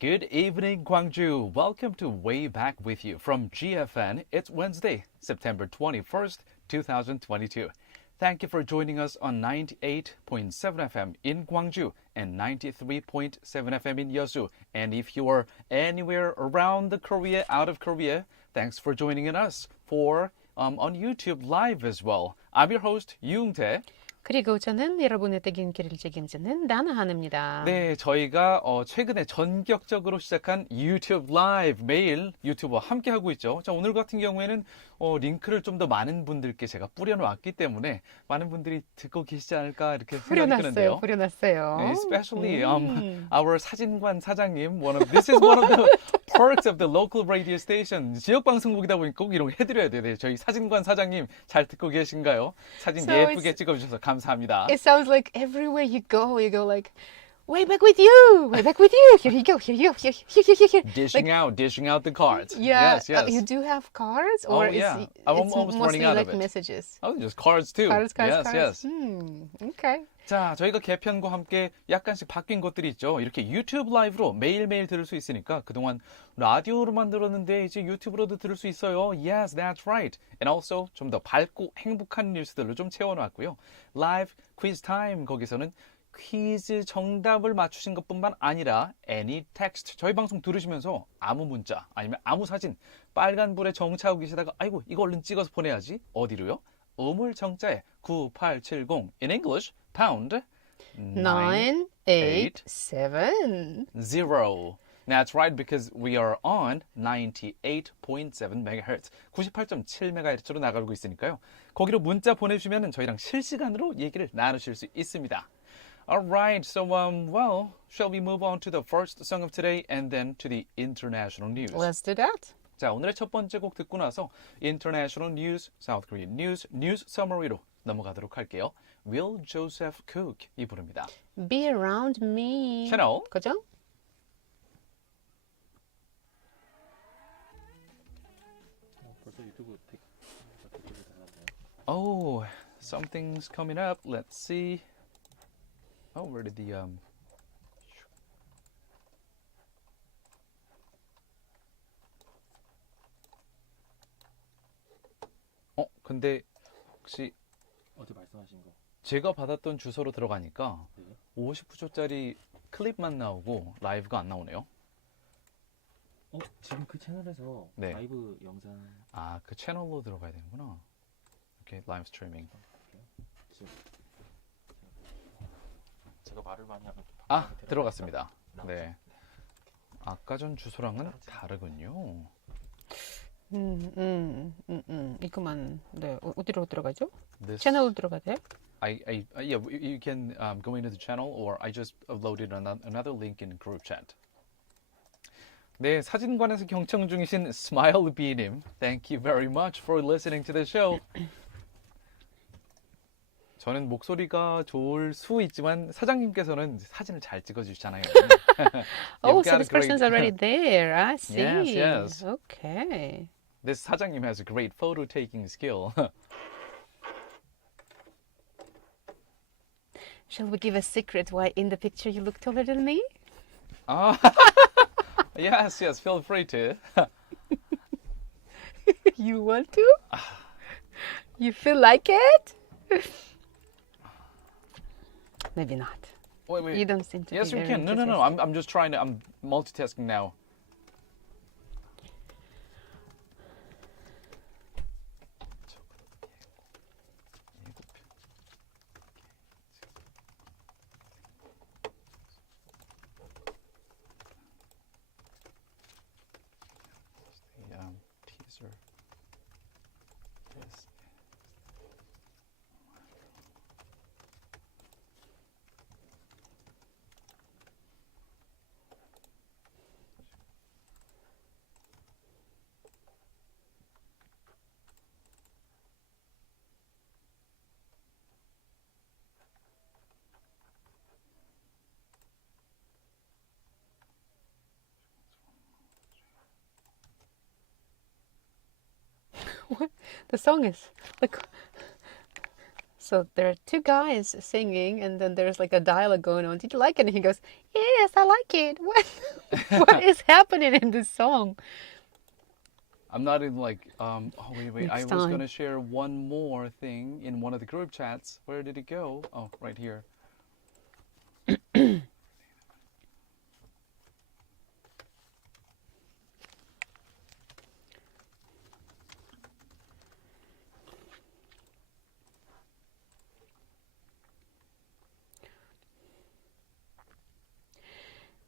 Good evening, Gwangju. Welcome to Way Back with You from GFN. It's Wednesday, September 21st, 2022. Thank you for joining us on 98.7 FM in Gwangju and 93.7 FM in Yeosu. And if you are anywhere around the Korea, out of Korea, thanks for joining us for on YouTube Live as well. I'm your host, Yoon-tae. 그리고 저는 여러분의 퇴근길을 책임지는 나나한입니다. 네, 저희가 최근에 전격적으로 시작한 유튜브 라이브 매일 유튜버와 함께 하고 있죠. 자, 오늘 같은 경우에는 링크를 좀 더 많은 분들께 제가 뿌려놓았기 때문에 많은 분들이 듣고 계시지 않을까 이렇게 생각이 드는데요. 뿌려놨어요. 네, especially our 사진관 사장님. This is one of the perks of the local radio station. 지역 방송국이다 보니까 꼭 이런 거 해드려야 돼요. 네, 저희 사진관 사장님 잘 듣고 계신가요? 사진 예쁘게 찍어주셔서 감사합니다. It sounds like everywhere you go like, way back with you, way back with you. Here you go, here you go, here. Dishing out the cards. Yeah, Yes. you do have cards, or yeah. it's I'm almost mostly running out like of it. messages. Oh, just cards too. Cards. Yes. Okay. 자, 저희가 개편과 함께 약간씩 바뀐 것들이 있죠. 이렇게 유튜브 라이브로 매일매일 들을 수 있으니까 그동안 라디오로만 들었는데 이제 유튜브로도 들을 수 있어요. Yes, that's right. And also 좀 더 밝고 행복한 뉴스들로 좀 채워놨고요. 라이브 퀴즈 타임 거기서는 퀴즈 정답을 맞추신 것뿐만 아니라 any text 저희 방송 들으시면서 아무 문자 아니면 아무 사진 빨간불에 정차하고 계시다가 아이고 이거 얼른 찍어서 보내야지 어디로요? 우물 정자에 9870 in English pound 987. 0. That's right, because we are on 98.7 MHz, 98.7MHz로 나가고 있으니까요. 거기로 문자 보내주시면 저희랑 실시간으로 얘기를 나누실 수 있습니다. Alright, so well, shall we move on to the first song of today and then to the international news? Let's do that. 자, 오늘의 첫 번째 곡 듣고 나서 International News, South Korean News, News Summary로 넘어가도록 할게요. Will Joseph Cook이 부릅니다. Be around me. 채널 그죠? 벌써 유튜브 댓글이 달았네요. Oh, something's coming up. Let's see. Oh, where did the 근데 혹시 어제 말씀하신 거. 제가 받았던 주소로 들어가니까 네. 50초짜리 클립만 나오고 라이브가 안 나오네요. 지금 그 채널에서 네. 라이브 영상 아, 그 채널로 들어가야 되는구나. 이렇게 라이브 스트리밍. 지금 제가 말을 많이 하면 좀 아, 방송이 들어갔습니다. 나오죠? 네. 아까 전 주소랑은 다르군요. 이거만 네 어디로 들어가죠? This, 채널로 들어가야 돼? yeah, you can go into the channel, or I just uploaded another link in group chat. 네, 사진관에서 경청 중이신 Smile B님, thank you very much for listening to the show. 저는 목소리가 좋을 수 있지만 사장님께서는 사진을 잘 찍어주시잖아요. Oh, You've so got a this person's great- already there. I see. Yes. Okay. This 사장님 has a great photo taking skill. Shall we give a secret why in the picture you look taller than me? Yes, feel free to. You want to? You feel like it? Maybe not. Wait. You don't seem to Yes, be we very can. No. enthusiastic. I'm just trying to. I'm multitasking now. Teaser. This. The song is like. So there are two guys singing, and then there's like a dialogue going on. Did you like it? And he goes, "Yes, I like it." What? What is happening in this song? I'm not in like, wait. I Next was time. going to share one more thing in one of the group chats. Where did it go? Oh, right here.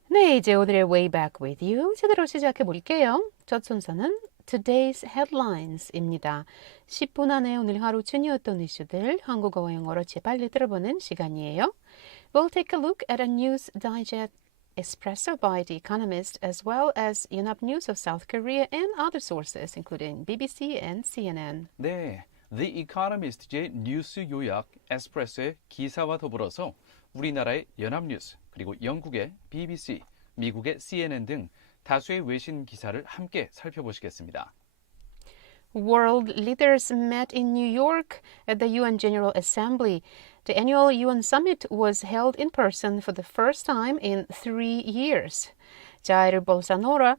네, 이제 오늘의 Way Back With You 제대로 시작해 볼게요. 첫 순서는 Today's Headlines입니다. 10분 안에 오늘 하루 중요했던 이슈들 한국어와 영어로 재빨리 들어보는 시간이에요. We'll take a look at a news digest espresso by The Economist as well as Yonhap News of South Korea and other sources including BBC and CNN. 네, The Economist의 뉴스 요약 에스프레소의 기사와 더불어서 우리나라의 연합뉴스, 그리고 영국의 BBC, 미국의 CNN 등 다수의 외신 기사를 함께 살펴보시겠습니다. World leaders met in New York at the UN General Assembly. The annual UN summit was held in person for the first time in 3 years. Jair Bolsonaro,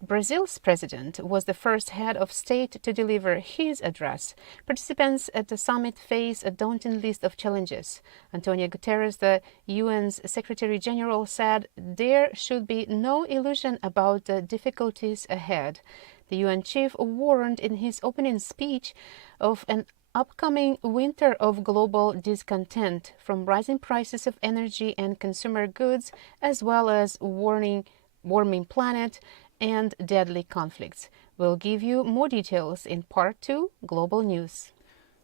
Brazil's president, was the first head of state to deliver his address. Participants at the summit face a daunting list of challenges. Antonio Guterres, the UN's Secretary General, said there should be no illusion about the difficulties ahead. The UN chief warned in his opening speech of an upcoming winter of global discontent from rising prices of energy and consumer goods, as well as warming planet and deadly conflicts. We'll give you more details in Part 2, Global News.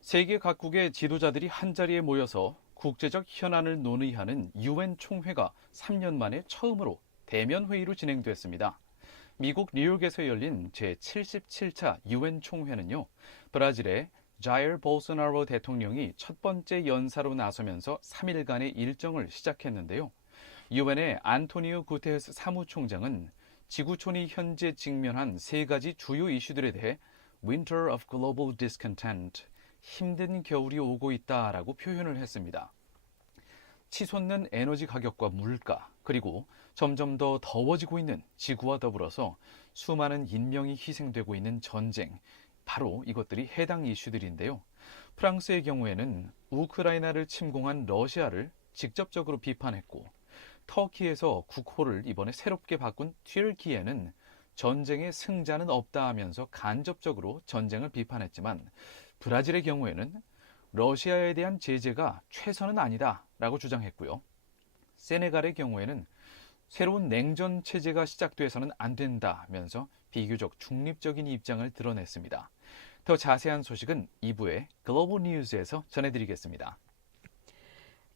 세계 각국의 지도자들이 한자리에 모여서 국제적 현안을 논의하는 UN 총회가 3년 만에 처음으로 대면 회의로 진행됐습니다. 미국 뉴욕에서 열린 제77차 UN 총회는요, 브라질의 자이르 볼소나로 대통령이 첫 번째 연사로 나서면서 3일간의 일정을 시작했는데요. UN의 안토니오 구테레스 사무총장은 지구촌이 현재 직면한 3가지 주요 이슈들에 대해 Winter of Global Discontent, 힘든 겨울이 오고 있다라고 표현을 했습니다. 치솟는 에너지 가격과 물가, 그리고 점점 더 더워지고 있는 지구와 더불어서 수많은 인명이 희생되고 있는 전쟁, 바로 이것들이 해당 이슈들인데요. 프랑스의 경우에는 우크라이나를 침공한 러시아를 직접적으로 비판했고, 터키에서 국호를 이번에 새롭게 바꾼 튀르키예는 전쟁의 승자는 없다 하면서 간접적으로 전쟁을 비판했지만, 브라질의 경우에는 러시아에 대한 제재가 최선은 아니다라고 주장했고요. 세네갈의 경우에는 새로운 냉전 체제가 시작돼서는 안 된다면서 비교적 중립적인 입장을 드러냈습니다. 더 자세한 소식은 2부의 글로벌 뉴스에서 전해드리겠습니다.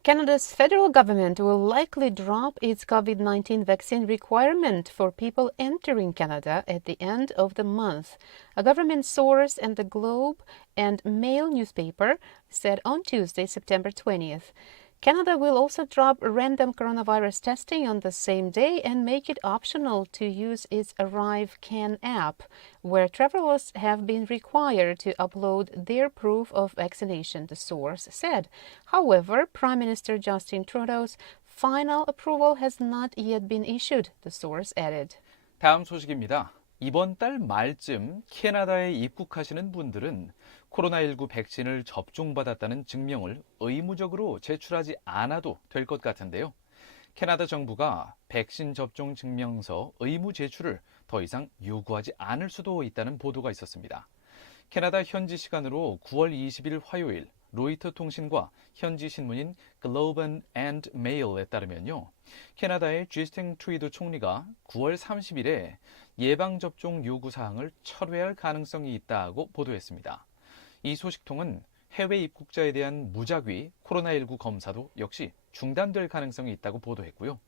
Canada's federal government will likely drop its COVID-19 vaccine requirement for people entering Canada at the end of the month. A government source and the Globe and Mail newspaper said on Tuesday, September 20th. Canada will also drop random coronavirus testing on the same day and make it optional to use its ArriveCan app, where travelers have been required to upload their proof of vaccination, the source said. However, Prime Minister Justin Trudeau's final approval has not yet been issued, the source added. 다음 소식입니다. 이번 달 말쯤 캐나다에 입국하시는 분들은 코로나19 백신을 접종받았다는 증명을 의무적으로 제출하지 않아도 될 것 같은데요. 캐나다 정부가 백신 접종 증명서 의무 제출을 더 이상 요구하지 않을 수도 있다는 보도가 있었습니다. 캐나다 현지 시간으로 9월 20일 화요일 로이터 통신과 현지 신문인 글로브 앤드 메일에 따르면요, 캐나다의 주스틴 트루도 총리가 9월 30일에 예방접종 요구사항을 철회할 가능성이 있다고 보도했습니다. 이 소식통은 해외 입국자에 대한 무작위 코로나19 검사도 역시 중단될 가능성이 있다고 보도했고요.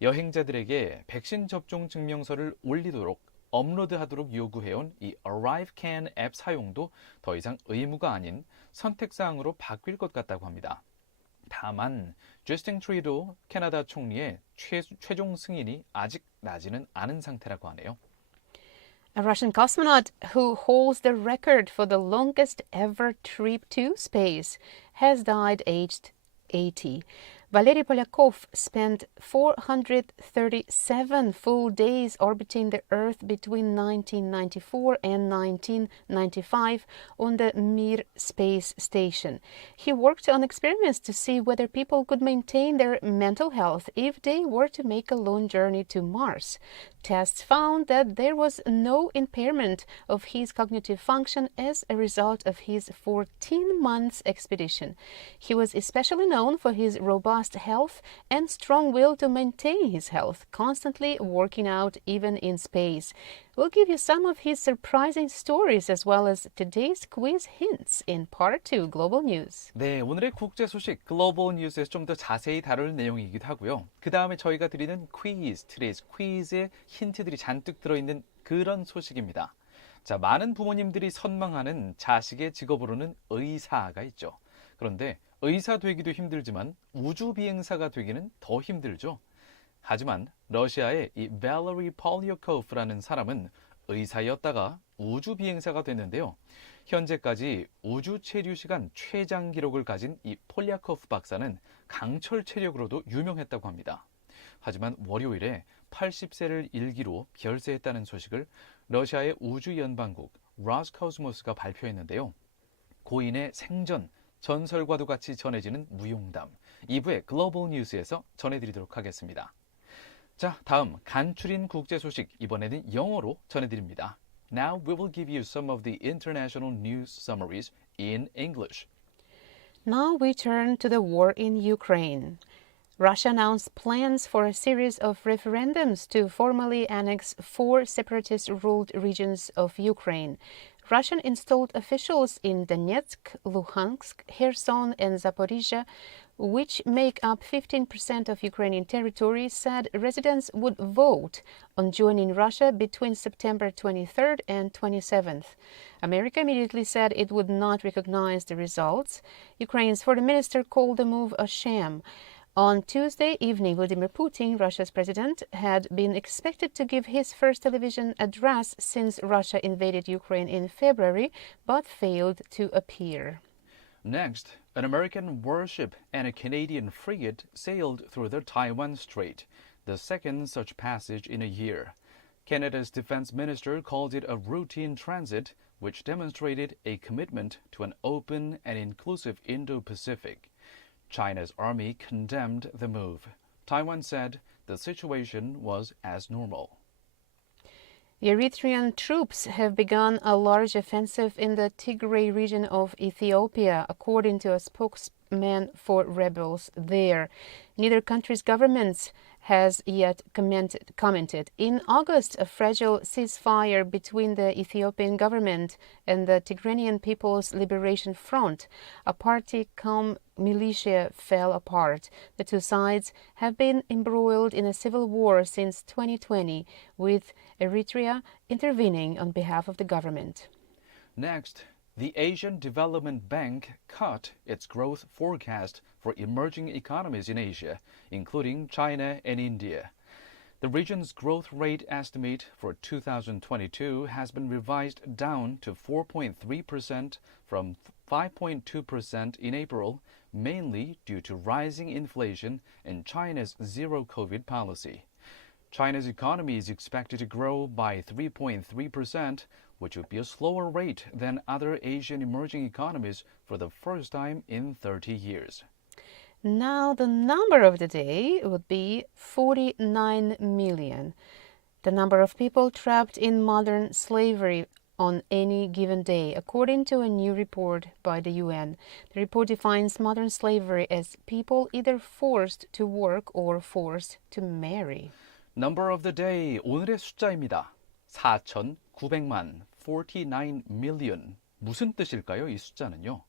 여행자들에게 백신 접종 증명서를 올리도록 업로드하도록 요구해온 이 ArriveCan 앱 사용도 더 이상 의무가 아닌 선택사항으로 바뀔 것 같다고 합니다. 다만 저스틴 트루도 캐나다 총리의 최종 승인이 아직 나지는 않은 상태라고 하네요. A Russian cosmonaut who holds the record for the longest ever trip to space has died aged 80. Valery Polyakov spent 437 full days orbiting the Earth between 1994 and 1995 on the Mir space station. He worked on experiments to see whether people could maintain their mental health if they were to make a long journey to Mars. Tests found that there was no impairment of his cognitive function as a result of his 14-month expedition. He was especially known for his robust health and strong will to maintain his health, constantly working out even in space. We'll give you some of his surprising stories as well as today's quiz hints in Part 2 Global News. 네, 오늘의 국제 소식 글로벌 뉴스에서 좀 더 자세히 다룰 내용이기도 하고요. 그 다음에 저희가 드리는 퀴즈, 트레이스 퀴즈에 힌트들이 잔뜩 들어있는 그런 소식입니다. 자, 많은 부모님들이 선망하는 자식의 직업으로는 의사가 있죠. 그런데 의사 되기도 힘들지만 우주 비행사가 되기는 더 힘들죠. 하지만 러시아의 이 밸러리 폴리아코프라는 사람은 의사였다가 우주 비행사가 됐는데요. 현재까지 우주 체류 시간 최장 기록을 가진 이 폴리아코프 박사는 강철 체력으로도 유명했다고 합니다. 하지만 월요일에 80세를 일기로 별세했다는 소식을 러시아의 우주 연방국 로스코스모스가 발표했는데요. 고인의 생전 전설과도 같이 전해지는 무용담 2부의 글로벌 뉴스에서 전해드리도록 하겠습니다. 자, 다음 간추린 국제 소식 이번에는 영어로 전해드립니다. Now we will give you some of the international news summaries in English. Now we turn to the war in Ukraine. Russia announced plans for a series of referendums to formally annex 4 separatist-ruled regions of Ukraine. Russian installed officials in Donetsk, Luhansk, Kherson, and Zaporizhia, which make up 15% of Ukrainian territory, said residents would vote on joining Russia between September 23rd and 27th. America immediately said it would not recognize the results. Ukraine's foreign minister called the move a sham. On Tuesday evening, Vladimir Putin, Russia's president, had been expected to give his first television address since Russia invaded Ukraine in February, but failed to appear. Next, an American warship and a Canadian frigate sailed through the Taiwan Strait, the second such passage in a year. Canada's defense minister called it a routine transit, which demonstrated a commitment to an open and inclusive Indo-Pacific. China's army condemned the move. Taiwan said the situation was as normal. Eritrean troops have begun a large offensive in the Tigray region of Ethiopia, according to a spokesman for rebels there. Neither country's government has yet commented. In August, a fragile ceasefire between the Ethiopian government and the Tigranian People's Liberation Front, a party-cum militia, fell apart. The two sides have been embroiled in a civil war since 2020, with Eritrea intervening on behalf of the government. Next, the Asian Development Bank cut its growth forecast for emerging economies in Asia, including China and India. The region's growth rate estimate for 2022 has been revised down to 4.3% from 5.2% in April, mainly due to rising inflation and China's zero-COVID policy. China's economy is expected to grow by 3.3%, which would be a slower rate than other Asian emerging economies for the first time in 30 years. Now the number of the day would be 49 million. The number of people trapped in modern slavery on any given day, according to a new report by the UN. The report defines modern slavery as people either forced to work or forced to marry. Number of the day, 오늘의 숫자입니다. 4,900만, 49 million. 무슨 뜻일까요? 이 숫자는요.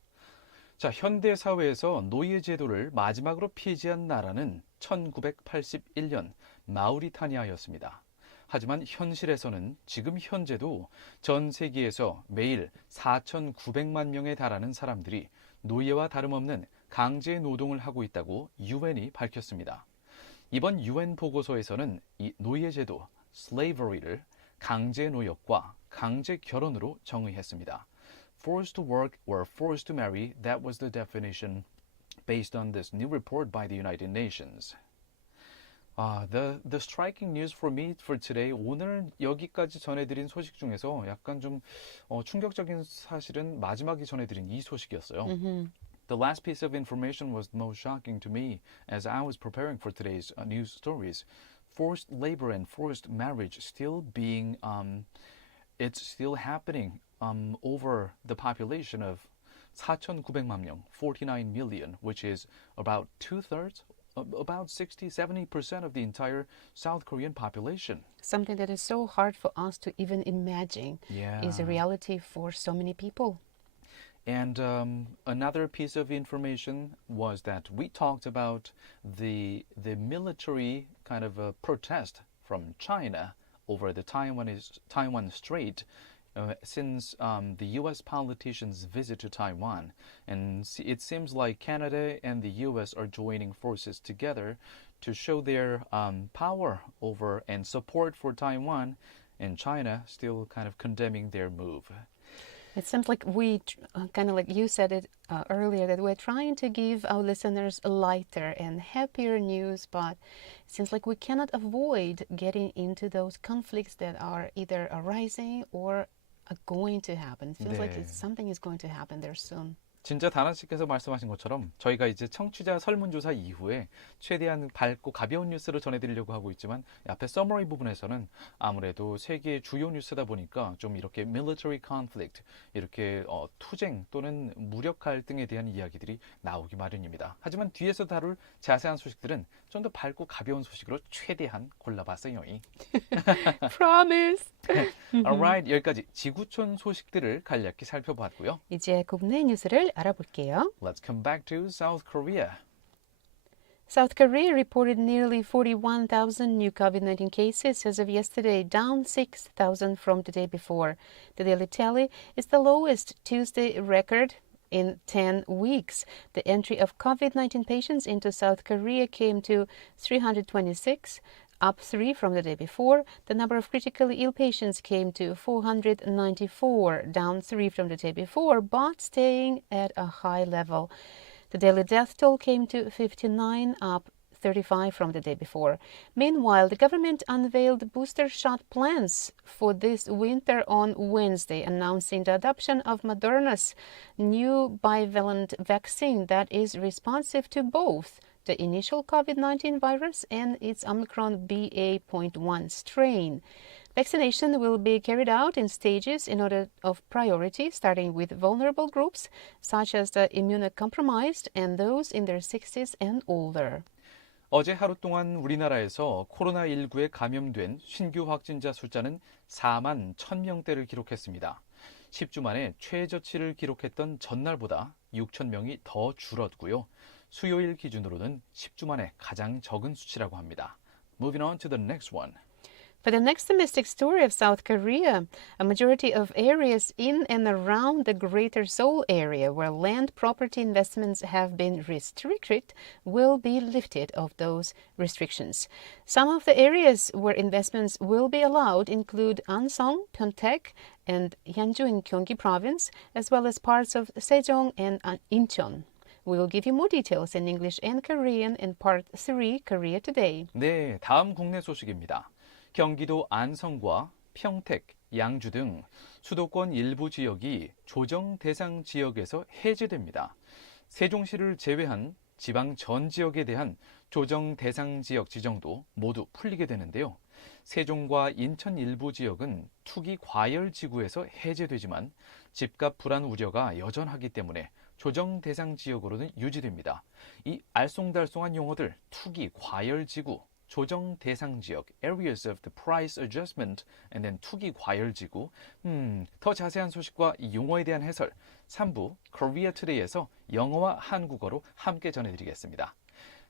자, 현대 사회에서 노예 제도를 마지막으로 폐지한 나라는 1981년 마우리타니아였습니다. 하지만 현실에서는 지금 현재도 전 세계에서 매일 4,900만 명에 달하는 사람들이 노예와 다름없는 강제 노동을 하고 있다고 유엔이 밝혔습니다. 이번 유엔 보고서에서는 이 노예 제도, slavery를 강제 노역과 강제 결혼으로 정의했습니다. Forced to work or forced to marry, that was the definition based on this new report by the United Nations. The striking news for me for today. 오늘 여기까지 전해드린 소식 중에서 약간 좀 충격적인 사실은 마지막에 전해드린 이 소식이었어요. The last piece of information was the most shocking to me as I was preparing for today's news stories. Forced labor and forced marriage still being, it's still happening over the population of 4,900만 명, 49 million, which is about two-thirds, about 60-70% of the entire South Korean population. Something that is so hard for us to even imagine is a reality for so many people. And another piece of information was that we talked about the military kind of a protest from China over the Taiwan Strait since the U.S. politicians' visit to Taiwan. And it seems like Canada and the U.S. are joining forces together to show their power over and support for Taiwan, and China still kind of condemning their move. It seems like we, kind of like you said it earlier, that we're trying to give our listeners a lighter and happier news, but it seems like we cannot avoid getting into those conflicts that are either arising or are going to happen. It feels like something is going to happen there soon. 진짜 다나 씨께서 말씀하신 것처럼 저희가 이제 청취자 설문조사 이후에 최대한 밝고 가벼운 뉴스를 전해드리려고 하고 있지만 앞에 서머리 부분에서는 아무래도 세계의 주요 뉴스다 보니까 좀 이렇게 military conflict, 이렇게 투쟁 또는 무력 갈등에 대한 이야기들이 나오기 마련입니다. 하지만 뒤에서 다룰 자세한 소식들은 좀 더 밝고 가벼운 소식으로 최대한 골라봤어요. Promise! Alright, 여기까지 지구촌 소식들을 간략히 살펴봤고요. 이제 국내 뉴스를 알아볼게요. Let's come back to South Korea. South Korea reported nearly 41,000 new COVID-19 cases as of yesterday, down 6,000 from the day before. The daily tally is the lowest Tuesday record in 10 weeks. The entry of COVID-19 patients into South Korea came to 326, up 3 from the day before. The number of critically ill patients came to 494, down 3 from the day before, but staying at a high level. The daily death toll came to 59, up 35 from the day before. Meanwhile, the government unveiled booster shot plans for this winter on Wednesday, announcing the adoption of Moderna's new bivalent vaccine that is responsive to both the initial COVID-19 virus and its Omicron BA.1 strain. Vaccination will be carried out in stages in order of priority, starting with vulnerable groups such as the immunocompromised and those in their 60s and older. 어제 하루 동안 우리나라에서 코로나19에 감염된 신규 확진자 숫자는 4만 1,000명대를 기록했습니다. 10주 만에 최저치를 기록했던 전날보다 6천 명이 더 줄었고요. 수요일 기준으로는 10주 만에 가장 적은 수치라고 합니다. Moving on to the next one. For the next domestic story of South Korea, a majority of areas in and around the Greater Seoul area where land property investments have been restricted will be lifted of those restrictions. Some of the areas where investments will be allowed include Ansong, Pyeontaek, and Yeonju in Gyeonggi province, as well as parts of Sejong and Incheon. We will give you more details in English and Korean in Part 3, Korea Today. 네, 다음 국내 소식입니다. 경기도 안성과 평택, 양주 등 수도권 일부 지역이 조정 대상 지역에서 해제됩니다. 세종시를 제외한 지방 전 지역에 대한 조정 대상 지역 지정도 모두 풀리게 되는데요. 세종과 인천 일부 지역은 투기 과열 지구에서 해제되지만 집값 불안 우려가 여전하기 때문에 조정 대상 지역으로는 유지됩니다. 이 알쏭달쏭한 용어들, 투기 과열 지구, 조정 대상 지역, areas of the price adjustment, and then 투기 과열 지구. 더 자세한 소식과 이 용어에 대한 해설, 3부 Korea Today에서 영어와 한국어로 함께 전해드리겠습니다.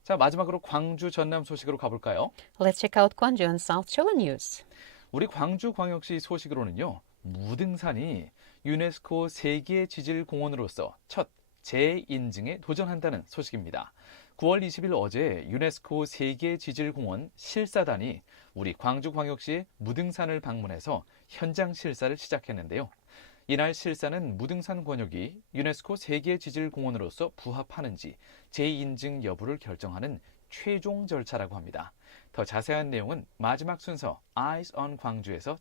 자, 마지막으로 광주 전남 소식으로 가볼까요? Let's check out Gwangju and South Jeolla news. 우리 광주광역시 소식으로는요, 무등산이 유네스코 세계지질공원으로서 첫 재인증에 도전한다는 소식입니다. 9월 20일 어제 유네스코 세계지질공원 실사단이 우리 광주광역시 무등산을 방문해서 현장 실사를 시작했는데요. 이날 실사는 무등산 권역이 유네스코 세계지질공원으로서 부합하는지 재인증 여부를 결정하는 최종 절차라고 합니다. 더 자세한 내용은 마지막 순서 Eyes on 광주에서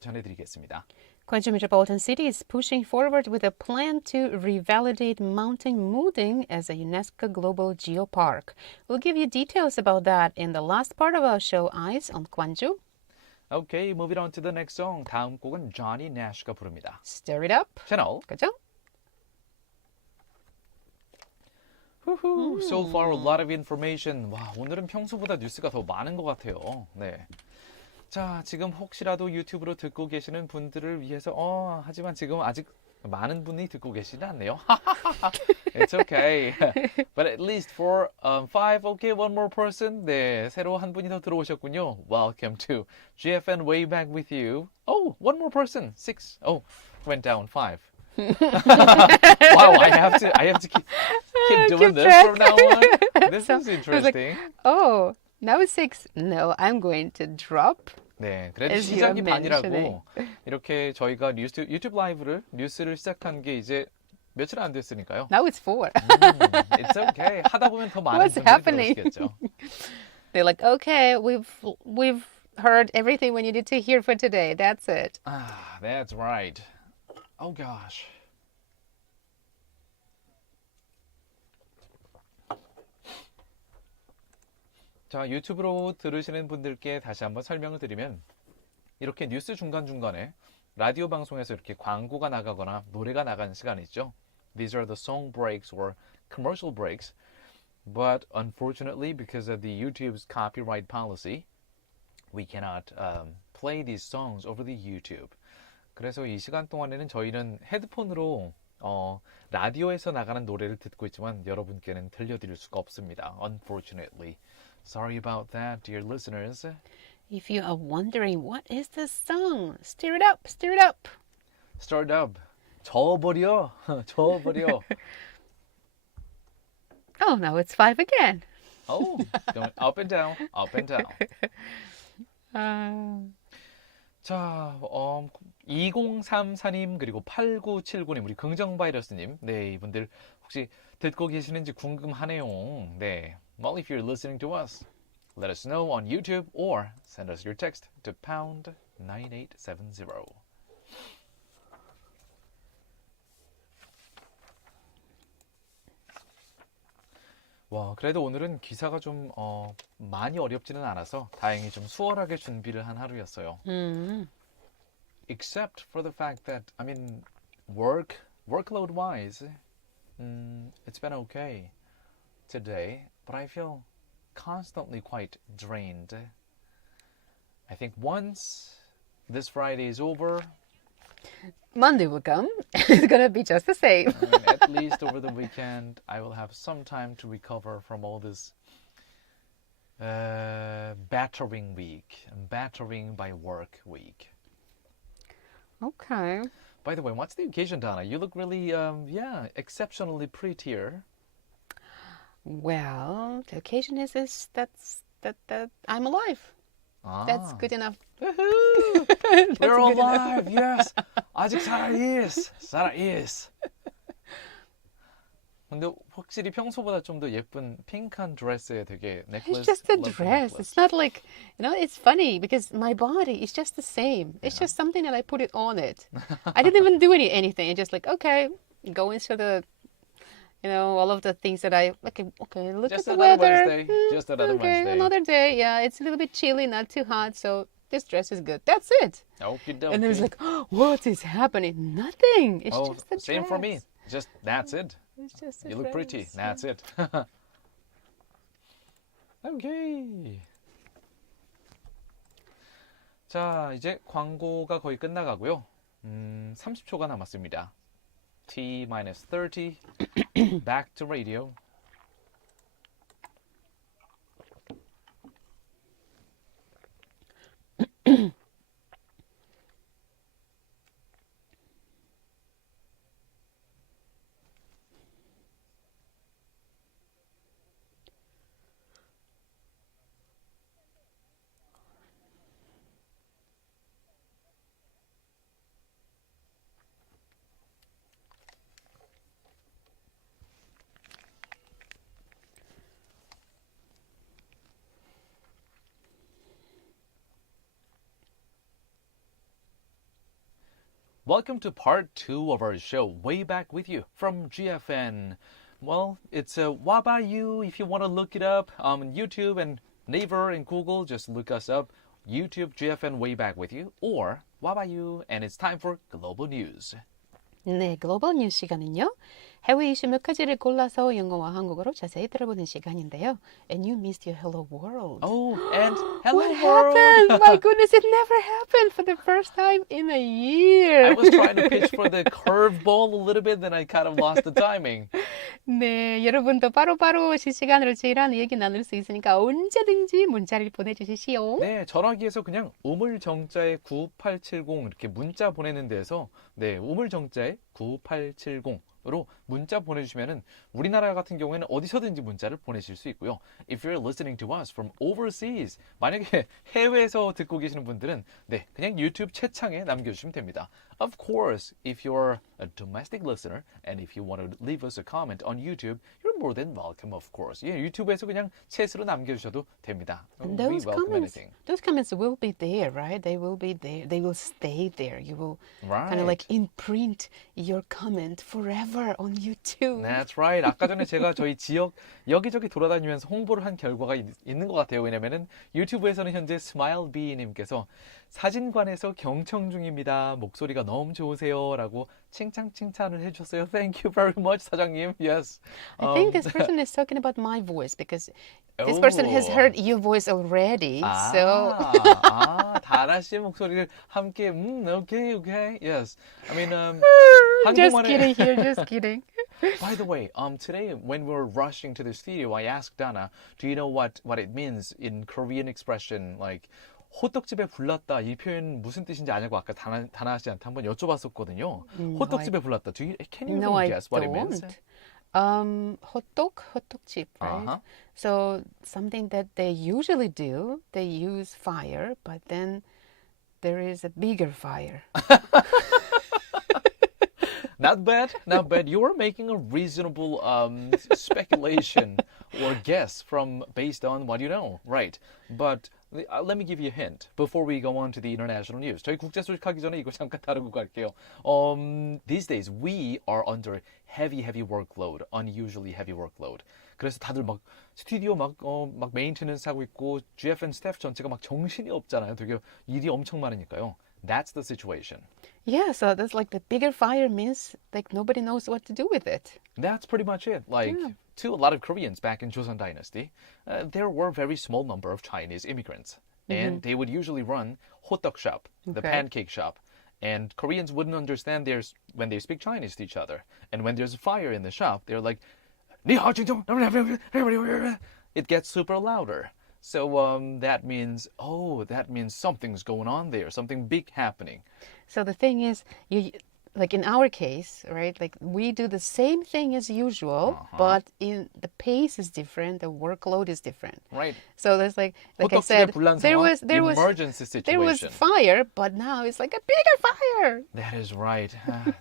전해드리겠습니다. Gwangju Metropolitan City is pushing forward with a plan to revalidate Mountain Muding as a UNESCO Global Geopark. We'll give you details about that in the last part of our show, Eyes on Gwangju. Okay, moving on to the next song. 다음 곡은 Johnny Nash가 부릅니다. Stir it up. 채널 그죠? So far a lot of information. 와, 오늘은 평소보다 뉴스가 더 많은 것 같아요. 네. 자, 지금 혹시라도 유튜브로 듣고 계시는 분들을 위해서 하지만 지금 아직 많은 분이 듣고 계시지 않네요. It's okay. But at least for five, okay, one more person. 네, 새로 한 분이 더 들어오셨군요. Welcome to GFN Way Back with you. Oh, one more person. Six. Oh, went down five. Wow, I have to keep doing this track. from now on. This So, is it was like, interesting. Oh, now it's 6. No, I'm going to drop. 네, 그래도 As you 시작이 are mentioning. 반이라고 이렇게 저희가 유튜브 라이브를 뉴스를 시작한 게 이제 며칠 안 됐으니까요. Now it's 4. It's okay. 하다 보면 더 많은 What's 분들이 happening? 들어오시겠죠. They're like, okay, we've heard everything we needed to hear for today. That's it. Ah, that's right. Oh gosh. 자, 유튜브로 들으시는 분들께 다시 한번 설명을 드리면 이렇게 뉴스 중간중간에 라디오 방송에서 이렇게 광고가 나가거나 노래가 나가는 시간이 있죠. These are the song breaks or commercial breaks. But unfortunately, because of the YouTube's copyright policy, we cannot play these songs over the YouTube. 그래서 이 시간 동안에는 저희는 헤드폰으로 라디오에서 나가는 노래를 듣고 있지만 여러분께는 들려드릴 수가 없습니다. Unfortunately. Sorry about that, dear listeners. If you are wondering, what is this song? Stir it up, stir it up. Start up. 저어버려. 저어버려. Oh, now it's 5 again. Oh, going up and down, up and down. 자, 2034님 그리고 8979님 우리 긍정바이러스님 네 이분들 혹시 듣고 계시는지 궁금하네요. 네, well if you're listening to us, let us know on YouTube or send us your text to pound 9870. 와, 그래도 오늘은 기사가 좀 많이 어렵지는 않아서 다행히 좀 수월하게 준비를 한 하루였어요. Except for the fact that, I mean, workload-wise, it's been okay today, but I feel constantly quite drained. I think once this Friday is over, Monday will come. It's going to be just the same. at least over the weekend, I will have some time to recover from all this battering week, battering by work week. Okay. By the way, what's the occasion, Donna? You look really, exceptionally prettier. Well, the occasion is that I'm alive. That's good enough. Woohoo! That's We're good enough. alive, yes. 아직 살아있어. 근데 확실히 평소보다 좀 더 예쁜 핑크한 드레스에 되게 넥클래스. It's just a lovely dress. necklace. It's not like, it's funny because my body is just the same. It's just something that I put it on it. I didn't even do anything. It's just like, okay, go into the, all of the things that okay, look Just at the another weather. Wednesday. Just another okay, Wednesday. another day. Yeah, it's a little bit chilly, not too hot. So this dress is good. That's it. Okie dokie. And then it's like, what is happening? Nothing. It's just a same for me. dress. Just, that's it. It's just a You look pretty. dress. That's it. 오케이. 자, 이제 광고가 거의 끝나가고요. 30초가 남았습니다. T-30. Back to radio. Welcome to part 2 of our show, Way Back With You from GFN. Well, it's Wabayu if you want to look it up on YouTube and Naver and Google. Just look us up, YouTube GFN Way Back With You or Wabayu, and it's time for Global News. 네, 글로벌 뉴스 시간은요. 해외 이슈 몇 가지를 골라서 영어와 한국어로 자세히 들어보는 시간인데요. And you missed your hello world. Oh, and hello What world! happened? My goodness, it never happened for the first time in a year. I was trying to pitch for the curveball a little bit, then I kind of lost the timing. 네, 여러분도 바로바로 실시간으로 저희랑 얘기 나눌 수 있으니까 언제든지 문자를 보내주시오. 네, 전화기에서 그냥 우물정자에 9870 이렇게 문자 보내는 데에서 네, 우물정자에 9870으로 문자 보내주시면은 우리나라 같은 경우에는 어디서든지 문자를 보내실 수 있고요. If you're listening to us from overseas, 만약에 해외에서 듣고 계시는 분들은 네, 그냥 유튜브 채창에 남겨주시면 됩니다. Of course, if you're a domestic listener and if you want to leave us a comment on YouTube, you're more than welcome, of course. 예, 유튜브에서 그냥 챗으로 남겨주셔도 됩니다. And We welcome anything. those comments will be there, right? They will be there. They will stay there. You will kind of like imprint your comment forever on YouTube. That's right. 아까 전에 제가 저희 지역 여기저기 돌아다니면서 홍보를 한 결과가 있는 것 같아요. 왜냐면은 유튜브에서는 현재 스마일비님께서 사진관에서 경청 중입니다. 목소리가 너무 좋으세요라고 칭찬을 해주셨어요. Thank you very much, 사장님. Yes. I think this person is talking about my voice because this person has heard your voice already. So 다나 씨의 목소리를 함께 okay. Yes. I mean just 한국말에 kidding here, just kidding. By the way, today when we were rushing to the studio, I asked Dana, "Do you know what it means in Korean expression like 호떡집에 불났다 이 표현 무슨 뜻인지 아냐고 아까 다나 씨한테 한번 여쭤봤었거든요. 호떡집에 불났다. Can you No, even I guess what it means? don't. 호떡집, right? Uh-huh. So something that they usually do, they use fire, but then there is a bigger fire. Not bad, not bad. You were making a reasonable speculation or guess based on what you know, right? But let me give you a hint before we go on to the international news. 저희 국제 소식 하기 전에 이거 잠깐 다루고 갈게요. These days we are under heavy workload, unusually heavy workload. 그래서 다들 막 스튜디오 막 메인테넌스 하고 있고 GFN 스태프 전체가 막 정신이 없잖아요. 되게 일이 엄청 많으니까요. That's the situation. Yeah, so that's like the bigger fire means like nobody knows what to do with it. That's pretty much it. Like, to a lot of Koreans back in Joseon Dynasty, there were a very small number of Chinese immigrants. And they would usually run hotdog shop, the Okay. pancake shop. And Koreans wouldn't understand when they speak Chinese to each other. And when there's a fire in the shop, they're like, it gets super louder. So that means something's going on there, something big happening. So the thing is, like in our case, right? Like we do the same thing as usual, but in the pace is different, the workload is different. Right. So there's like I 호떡집에 said, 불난 there 상황, was emergency situation. there was fire, but now it's like a bigger fire. That is right.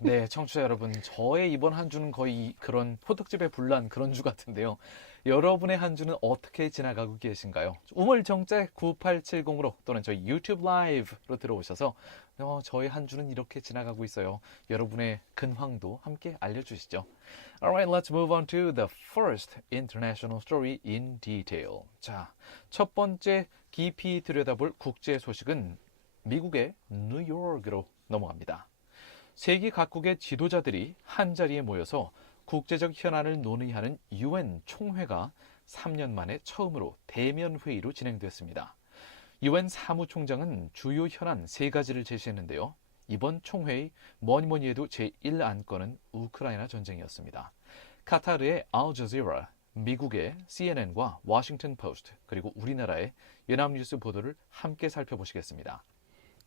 네, 청취자 여러분, 저의 이번 한 주는 거의 그런 호떡집에 불난 그런 주 같은데요. 여러분의 한 주는 어떻게 지나가고 계신가요? 우물정자 9870으로 또는 저희 유튜브 라이브로 들어오셔서 저희 한 주는 이렇게 지나가고 있어요. 여러분의 근황도 함께 알려주시죠. Alright, let's move on to the first international story in detail. 자, 첫 번째 깊이 들여다볼 국제 소식은 미국의 뉴욕으로 넘어갑니다. 세계 각국의 지도자들이 한자리에 모여서 국제적 현안을 논의하는 UN 총회가 3년 만에 처음으로 대면 회의로 진행됐습니다. UN 사무총장은 주요 현안 3가지를 제시했는데요. 이번 총회의 뭐니 해도 제1안건은 우크라이나 전쟁이었습니다. 카타르의 알자지라, 미국의 CNN과 워싱턴 포스트, 그리고 우리나라의 연합뉴스 보도를 함께 살펴보시겠습니다.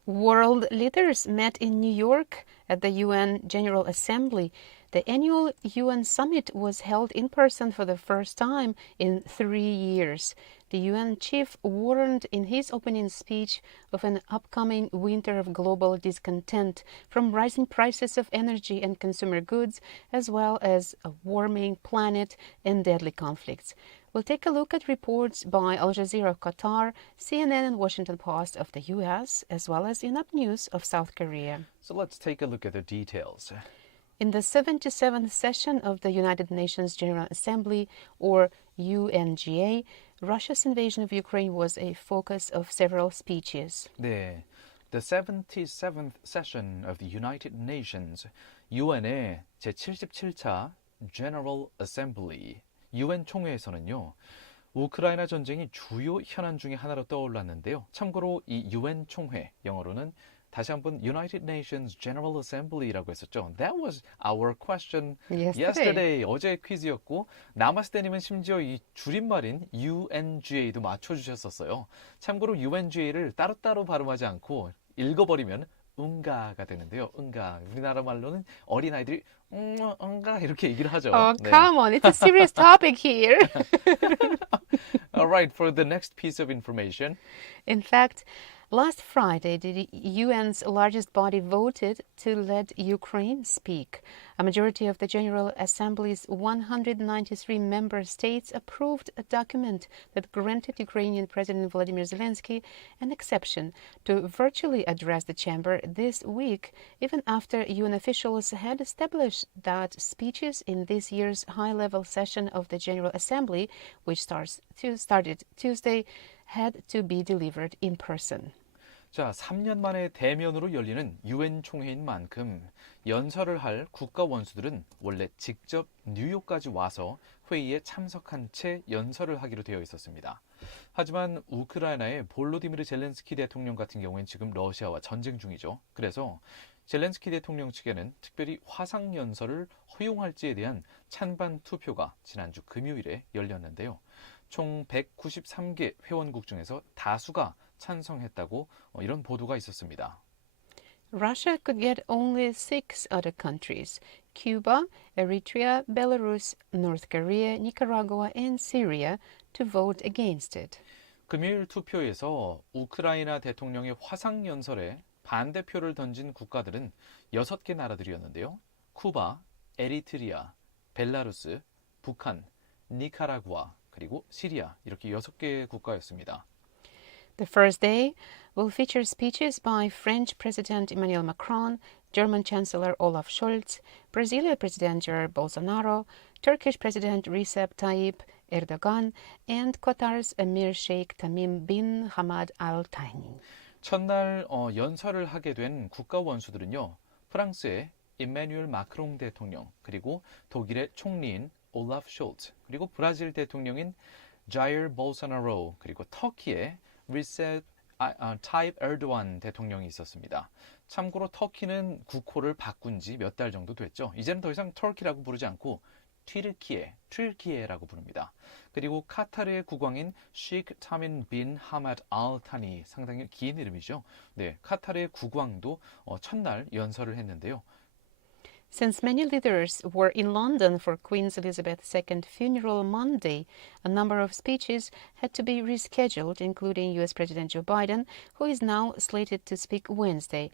World leaders met in New York at the UN General Assembly. The annual UN summit was held in person for the first time in 3 years. The UN chief warned in his opening speech of an upcoming winter of global discontent from rising prices of energy and consumer goods, as well as a warming planet and deadly conflicts. We'll take a look at reports by Al Jazeera of Qatar, CNN and Washington Post of the US, as well as in-up news of South Korea. So let's take a look at the details. In the 77th session of the United Nations General Assembly, or UNGA, Russia's invasion of Ukraine was a focus of several speeches. 네, the 77th session of the United Nations, UN의 제77차 General Assembly, UN 총회에서는요, 우크라이나 전쟁이 주요 현안 중에 하나로 떠올랐는데요. 참고로 이 UN 총회, 영어로는 다시 한번 United Nations General Assembly라고 했었죠. That was our question yesterday. 어제 퀴즈였고 나마스테님은 심지어 이 줄임말인 UNGA도 맞춰주셨었어요. 참고로 UNGA를 따로따로 발음하지 않고 읽어버리면 응가가 되는데요. 응가. 우리나라 말로는 어린아이들이 응가 이렇게 얘기를 하죠. Oh, 네. come on, it's a serious topic here. Alright, for the next piece of information. In fact, last Friday, the UN's largest body voted to let Ukraine speak. A majority of the General Assembly's 193 member states approved a document that granted Ukrainian President Vladimir Zelensky an exception to virtually address the chamber this week, even after UN officials had established that speeches in this year's high-level session of the General Assembly, which started Tuesday, had to be delivered in person. 자, 3년 만에 대면으로 열리는 UN 총회인 만큼 연설을 할 국가 원수들은 원래 직접 뉴욕까지 와서 회의에 참석한 채 연설을 하기로 되어 있었습니다. 하지만 우크라이나의 볼로디미르 젤렌스키 대통령 같은 경우엔 지금 러시아와 전쟁 중이죠. 그래서 젤렌스키 대통령 측에는 특별히 화상 연설을 허용할지에 대한 찬반 투표가 지난주 금요일에 열렸는데요. 총 193개 회원국 중에서 다수가 찬성했다고 이런 보도가 있었습니다. Russia could get only 6 other countries: Cuba, Eritrea, Belarus, North Korea, Nicaragua, and Syria to vote against it. 금요일 투표에서 우크라이나 대통령의 화상 연설에 반대표를 던진 국가들은 6개 나라들이었는데요. 쿠바, 에리트리아, 벨라루스, 북한, 니카라구아, 그리고 시리아 이렇게 6개 국가였습니다. The first day will feature speeches by French President Emmanuel Macron, German Chancellor Olaf Scholz, Brazilian President Jair Bolsonaro, Turkish President Recep Tayyip Erdogan, and Qatar's Emir Sheikh Tamim bin Hamad Al Thani. 첫날 연설을 하게 된 국가 원수들은요. 프랑스의 이메뉴엘 마크롱 대통령, 그리고 독일의 총리인 올라프 숄츠, 그리고 브라질 대통령인 자이르 볼소나로, 그리고 터키의 리셉 타입 에르도안 대통령이 있었습니다. 참고로 터키는 국호를 바꾼 지 몇 달 정도 됐죠. 이제는 더 이상 터키라고 부르지 않고 튀르키예라고 부릅니다. 그리고 카타르의 국왕인 셰이크 타민 빈 하마드 알 타니, 상당히 긴 이름이죠. 네, 카타르의 국왕도 첫날 연설을 했는데요. Since many leaders were in London for Queen Elizabeth II's funeral Monday, a number of speeches had to be rescheduled, including US President Joe Biden, who is now slated to speak Wednesday.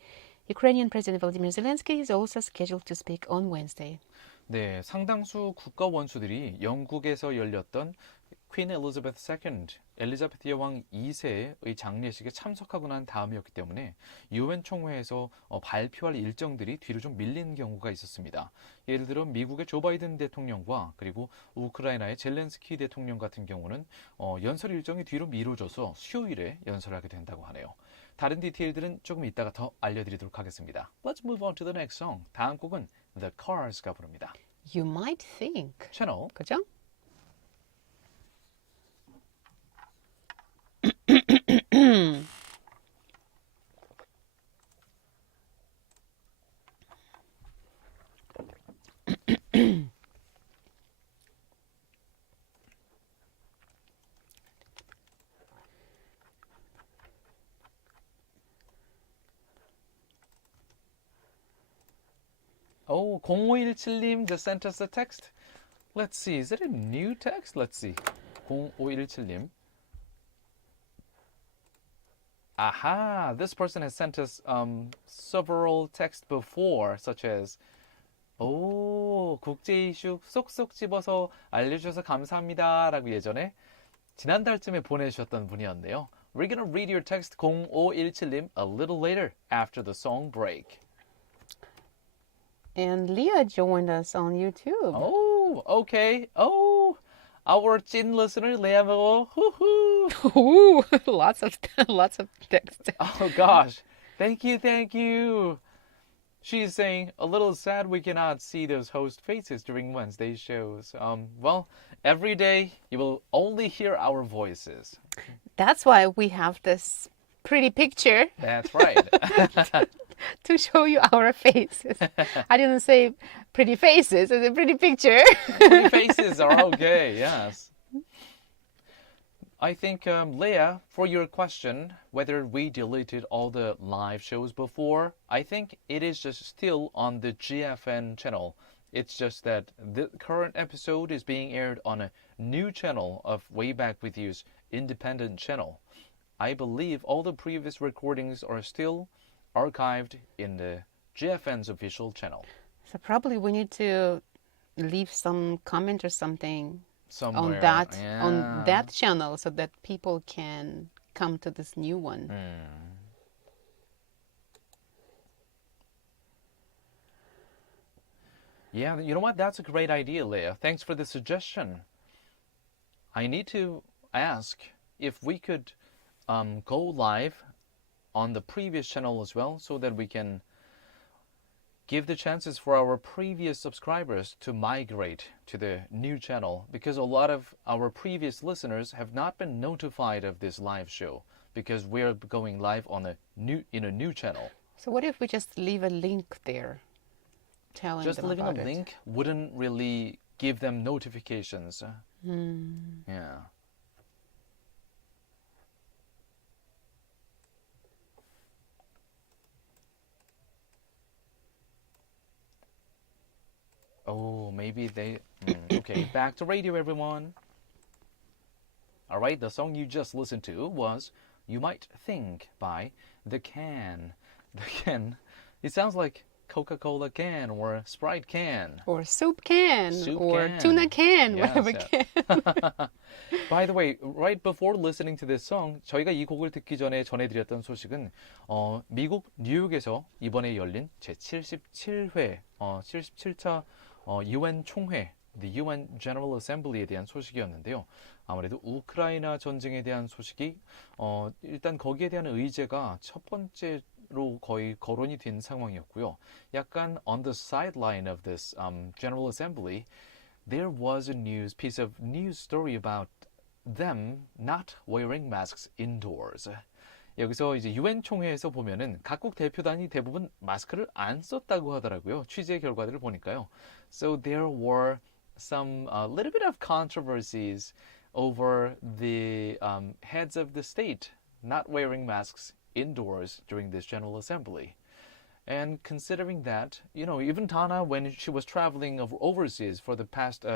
Ukrainian President Volodymyr Zelensky is also scheduled to speak on Wednesday. 네, 상당수 국가 원수들이 영국에서 열렸던 퀸 엘리자베스 II, 엘리자베트 여왕 2세의 장례식에 참석하고 난 다음이었기 때문에 UN 총회에서 발표할 일정들이 뒤로 좀 밀린 경우가 있었습니다. 예를 들어 미국의 조 바이든 대통령과 그리고 우크라이나의 젤렌스키 대통령 같은 경우는 연설 일정이 뒤로 미뤄져서 수요일에 연설하게 된다고 하네요. 다른 디테일들은 조금 이따가 더 알려드리도록 하겠습니다. Let's move on to the next song. 다음 곡은 The Cars가 부릅니다. You might think. 채널 그죠? Oh, 0517님 just sent us a text. Let's see, is it a new text? Let's see. 0517님. Aha, this person has sent us several texts before, such as 오, 국제 이슈 쏙쏙 집어서 알려주셔서 감사합니다라고 예전에 지난달쯤에 보내주셨던 분이었네요. We're gonna read your text 0517님 a little later after the song break. And Leah joined us on YouTube. Oh, okay. Oh, our 찐 listener Leah Mo. Hoo-hoo. Ooh, lots of text. Oh gosh. Thank you, thank you. She's saying, a little sad we cannot see those host faces during Wednesday shows. Well, every day you will only hear our voices. That's why we have this pretty picture That's right. to show you our faces. I didn't say pretty faces, it's a pretty picture. Pretty faces are okay, yes. I think, Leah, for your question, whether we deleted all the live shows before, I think it is just still on the GFN channel. It's just that the current episode is being aired on a new channel of Way Back With You's independent channel. I believe all the previous recordings are still archived in the GFN's official channel. So probably we need to leave some comment or something Somewhere. on that channel so that people can come to this new one. Yeah, you know what? That's a great idea, Leah. Thanks for the suggestion. I need to ask if we could go live on the previous channel as well so that we can give the chances for our previous subscribers to migrate to the new channel, because a lot of our previous listeners have not been notified of this live show because we're going live on a new channel. So what if we just leave a link there telling Just them leaving about a it? link wouldn't really give them notifications. Yeah. Oh, maybe they... Okay, back to radio, everyone. All right, the song you just listened to was You Might Think by The Can. The Can. It sounds like Coca-Cola can or Sprite can. Or soup can, Soup or can. tuna can, Yes, whatever yes. can. By the way, right before listening to this song, 저희가 이 곡을 듣기 전에 전해드렸던 소식은 미국 뉴욕에서 이번에 열린 제77회 77차 UN 총회, the UN General Assembly에 대한 소식이었는데요. 아무래도 우크라이나 전쟁에 대한 소식이 일단 거기에 대한 의제가 첫 번째로 거의 거론이 된 상황이었고요. 약간 on the sideline of this General Assembly, there was a piece of news story about them not wearing masks indoors. 여기서 이제 유엔 총회에서 보면은 각국 대표단이 대부분 마스크를 안 썼다고 하더라고요. 취재 결과들을 보니까요. So there were some little bit of controversies over the heads of the state not wearing masks indoors during this General Assembly. And considering that, you know, even Dana, when she was traveling overseas for the past,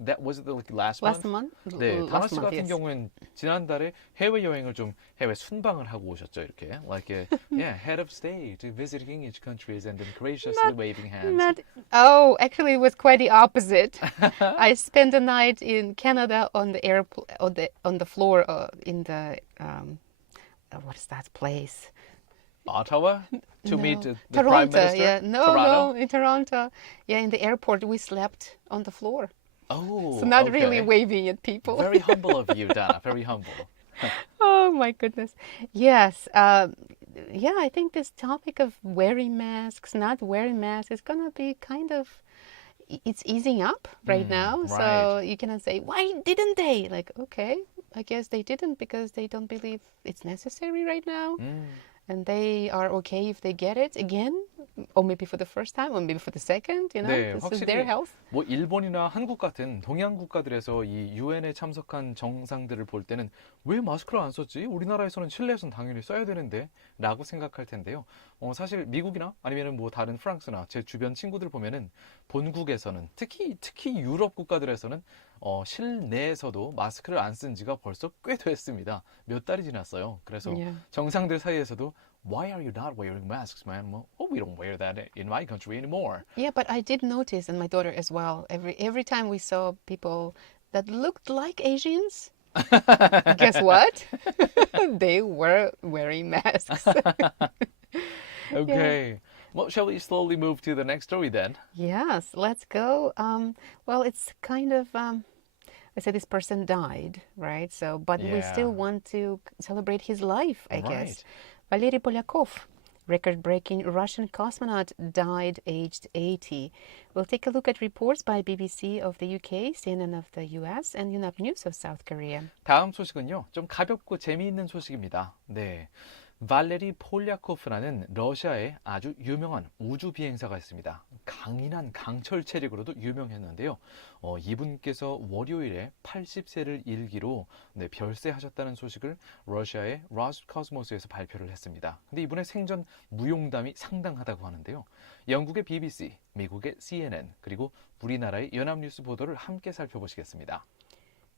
that was it like last month? 네, 다나 Last 씨 month, 같은 yes. 경우는 지난달에 해외 여행을 좀 해외 순방을 하고 오셨죠, 이렇게. Like a head of state visiting each countries and then graciously waving hands. Actually, it was quite the opposite. I spent the night in Canada on the on the floor in the what is that place? Ottawa to meet the Toronto. Prime Minister. Yeah, Toronto. no, in Toronto. Yeah, in the airport, we slept on the floor. Oh, So not okay. really waving at people. Very humble of you, Dana. Very humble. Oh my goodness. Yes. Yeah, I think this topic of wearing masks, not wearing masks, is gonna be kind of, it's easing up right now. So right. you cannot say, why didn't they? Like, okay, I guess they didn't because they don't believe it's necessary right now. And they are okay if they get it again, or maybe for the first time, or maybe for the second, you know, 네, this is their 확실히 health. 뭐 일본이나 한국 같은 동양 국가들에서 이 유엔에 참석한 정상들을 볼 때는 왜 마스크를 안 썼지? 우리나라에서는 실내에서는 당연히 써야 되는데 라고 생각할 텐데요. 사실 미국이나 아니면 뭐 다른 프랑스나 제 주변 친구들 보면은 본국에서는 특히 유럽 국가들에서는 실내에서도 마스크를 안 쓴 지가 벌써 꽤 됐습니다. 몇 달이 지났어요. 그래서 Yeah. 정상들 사이에서도 why are you not wearing masks, man? Well, oh, we don't wear that in my country anymore. Yeah, but I did notice, and my daughter as well, every time we saw people that looked like Asians, guess what? They were wearing masks. Okay. Well, shall we slowly move to the next story then? Yes, let's go. Well, it's kind of, I said this person died, right? So, but we still Yeah. want to celebrate his life, I guess. Right. Valery Polyakov, record-breaking Russian cosmonaut, died aged 80. We'll take a look at reports by BBC of the UK, CNN of the US, and Yonhap News of South Korea. 다음 소식은요. 좀 가볍고 재미있는 소식입니다. 네. 발레리 폴리아코프라는 러시아의 아주 유명한 우주 비행사가 있습니다. 강인한 강철 체력으로도 유명했는데요. 이분께서 월요일에 80세를 일기로 별세하셨다는 소식을 러시아의 로스코스모스에서 발표를 했습니다. 근데 이분의 생전 무용담이 상당하다고 하는데요. 영국의 BBC, 미국의 CNN, 그리고 우리나라의 연합뉴스 보도를 함께 살펴보시겠습니다.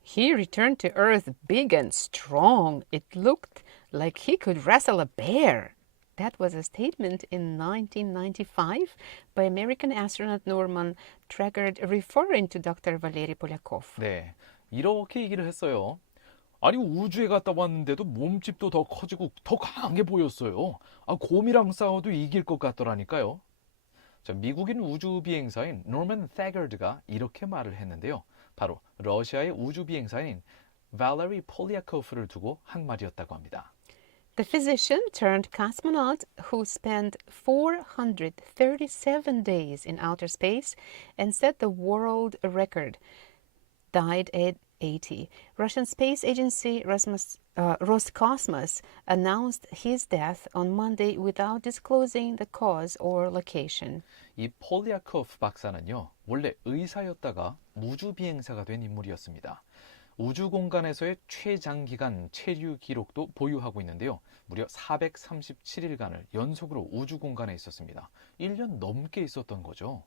He returned to Earth big and strong. It looked like he could wrestle a bear. That was a statement in 1995 by American astronaut Norman Traggart referring to Dr. Valery Polyakov. 네, 이렇게 얘기를 했어요. 아니 우주에 갔다 왔는데도 몸집도 더 커지고 더 강해 보였어요. 곰이랑 싸워도 이길 것 같더라니까요. 자, 미국인 우주 비행사인 노먼 태거드가 이렇게 말을 했는데요. 바로 러시아의 우주 비행사인 발레리 폴리아코프를 두고 한 말이었다고 합니다. The physician turned cosmonaut who spent 437 days in outer space and set the world record died at 80. Russian space agency Roscosmos announced his death on Monday without disclosing the cause or location. 이 폴리아코프 박사는요, 원래 의사였다가 우주 비행사가 된 인물이었습니다. 우주 공간에서의 최장기간 체류 기록도 보유하고 있는데요. 무려 437일간을 연속으로 우주 공간에 있었습니다. 1년 넘게 있었던 거죠.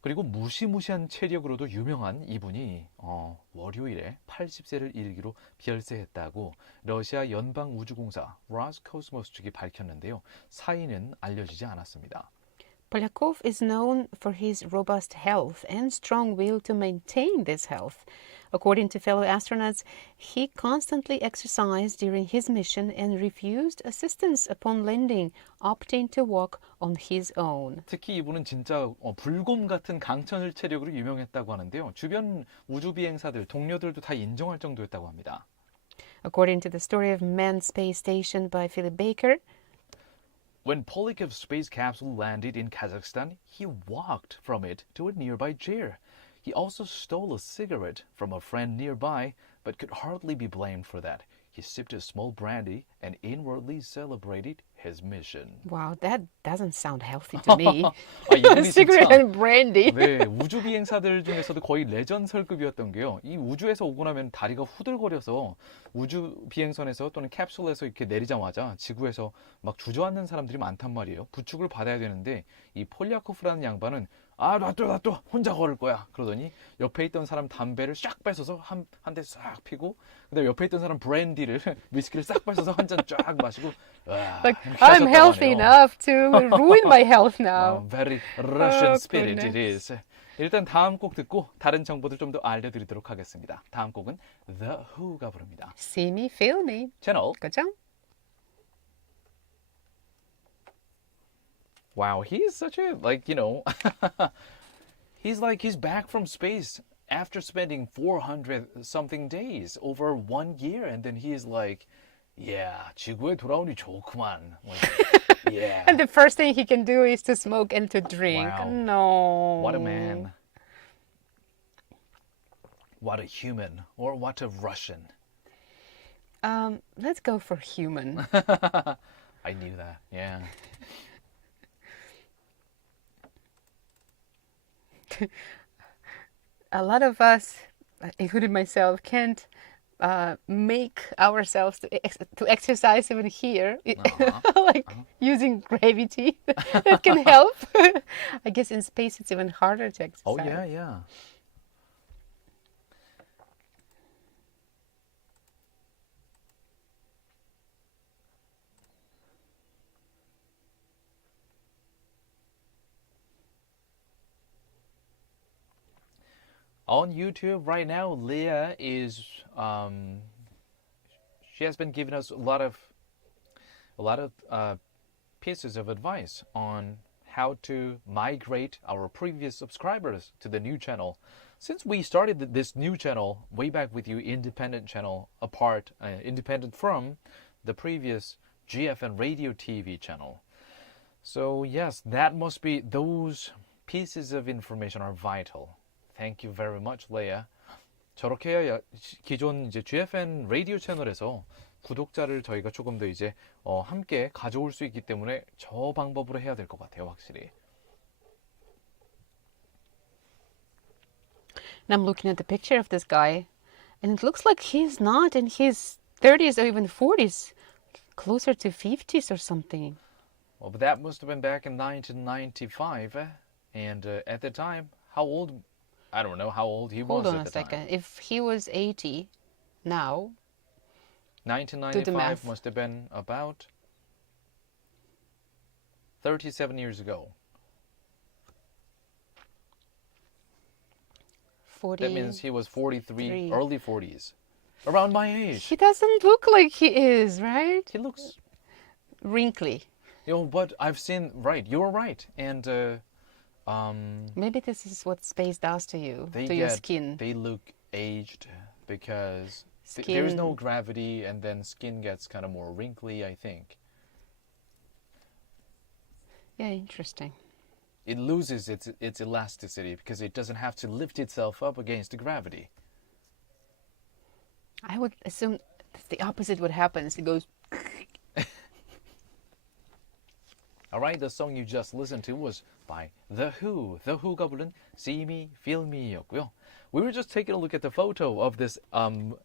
그리고 무시무시한 체력으로도 유명한 이분이 월요일에 80세를 일기로 별세했다고 러시아 연방우주공사 로스코스모스 측이 밝혔는데요. 사인은 알려지지 않았습니다. Polyakov is known for his robust health and strong will to maintain this health. According to fellow astronauts, he constantly exercised during his mission and refused assistance upon landing, opting to walk on his own. 특히 이분은 진짜 불곰 같은 강철 체력으로 유명했다고 하는데요. 주변 우주 비행사들, 동료들도 다 인정할 정도였다고 합니다. According to the story of manned space station by Philip Baker, When Polyakov's space capsule landed in Kazakhstan, he walked from it to a nearby chair. He also stole a cigarette from a friend nearby, but could hardly be blamed for that. He sipped a small brandy and inwardly celebrated his mission. wow, that doesn't sound healthy to me. 이분이 Cigarette 진짜 and brandy. 네, 우주 비행사들 중에서도 거의 레전설급이었던 게요. 이 우주에서 오고 나면 다리가 후들거려서 우주 비행선에서 또는 캡슐에서 이렇게 내리자마자 지구에서 막 주저앉는 사람들이 많단 말이에요. 부축을 받아야 되는데 이 폴리아코프라는 양반은 놔둬 혼자 걸을 거야 그러더니 옆에 있던 사람 담배를 싹 뺏어서 한 대 싹 피고 그다음에 옆에 있던 사람 브랜디를 위스키를 싹 뺏어서 한 잔 쫙 마시고 Like, I'm healthy enough to ruin my health now. Very Russian Oh, spirit goodness. it is. 일단 다음 곡 듣고 다른 정보들 좀 더 알려드리도록 하겠습니다. 다음 곡은 The Who가 부릅니다. See me, feel me. 채널 그죠? Wow, he's such a, he's back from space after spending 400 something days, over 1 year, and then he's like, yeah, 지구에 돌아오니 좋구만. Yeah. And the first thing he can do is to smoke and to drink. Wow. No. What a man. What a human, or what a Russian. Let's go for human. I knew that, yeah. A lot of us, including myself, can't make ourselves to exercise even here, using gravity. That can help. I guess in space it's even harder to exercise. Oh, yeah. On YouTube right now, Leah is she has been giving us a lot of pieces of advice on how to migrate our previous subscribers to the new channel. Since we started this new channel way back with you, independent channel, independent from the previous GFN radio TV channel. So yes, that must be, those pieces of information are vital. Thank you very much, Leia. 저렇게 해야 기존 이제 GFN 라디오 채널에서 구독자를 저희가 조금 더 이제 함께 가져올 수 있기 때문에 저 방법으로 해야 될 것 같아요, 확실히. And I'm looking at the picture of this guy, and it looks like he's not in his 30s or even 40s, closer to 50s or something. Well, but that must have been back in 1995, and at the time, how old? I don't know how old he was Hold on at a the time. second. If he was 80 now, 1995 must have been about 37 years ago. 40. That means he was 43, early 40s. Around my age. He doesn't look like he is, right? He looks, Wrinkly. but I've seen, right, you're right. And Maybe this is what space does to you, they to your skin. They look aged because there is no Skin. gravity, and then skin gets kind of more wrinkly, I think. Yeah, interesting. It loses its elasticity because it doesn't have to lift itself up against the gravity. I would assume the opposite would happen. It goes. All right, the song you just listened to was by The Who. The Who가 부른 See Me, Feel Me였고요. We were just taking a look at the photo of this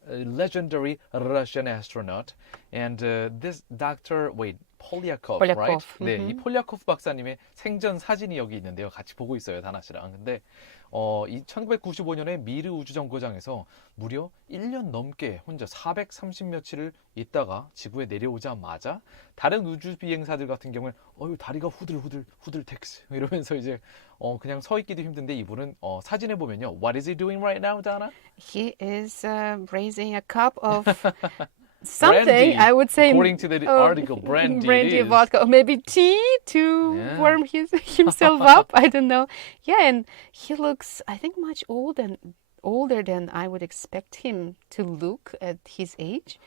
legendary Russian astronaut, and this Dr. Polyakov, right? Polyakov, 네, 이 폴리아코프 박사님의 생전 사진이 여기 있는데요. 같이 보고 있어요, 다나 씨랑. 근데 이 1995년에 미르 우주정거장에서 무려 1년 넘게 혼자 430며칠을 있다가 지구에 내려오자마자 다른 우주 비행사들 같은 경우에 다리가 후들 텍스 이러면서 이제 그냥 서 있기도 힘든데 이분은 사진에 보면요. What is he doing right now, Dana? He is raising a cup of something. Brandy. I would say, According to the article, brandy. brandy, it is. vodka, or maybe tea to Yeah. warm himself up. I don't know. Yeah, and he looks, I think, much older than I would expect him to look at his age.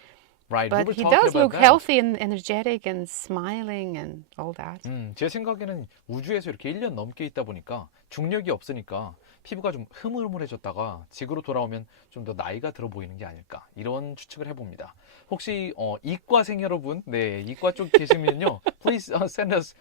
Right. we But were he talking does about look that. healthy and energetic and smiling and all that. 제 생각에는 우주에서 이렇게 1년 넘게 있다 보니까 중력이 없으니까 피부가 좀 흐물흐물해졌다가 지구로 돌아오면 좀 더 나이가 들어 보이는 게 아닐까 이런 추측을 해봅니다. 혹시 이과생 여러분, 네 이과 쪽 계시면요, please send us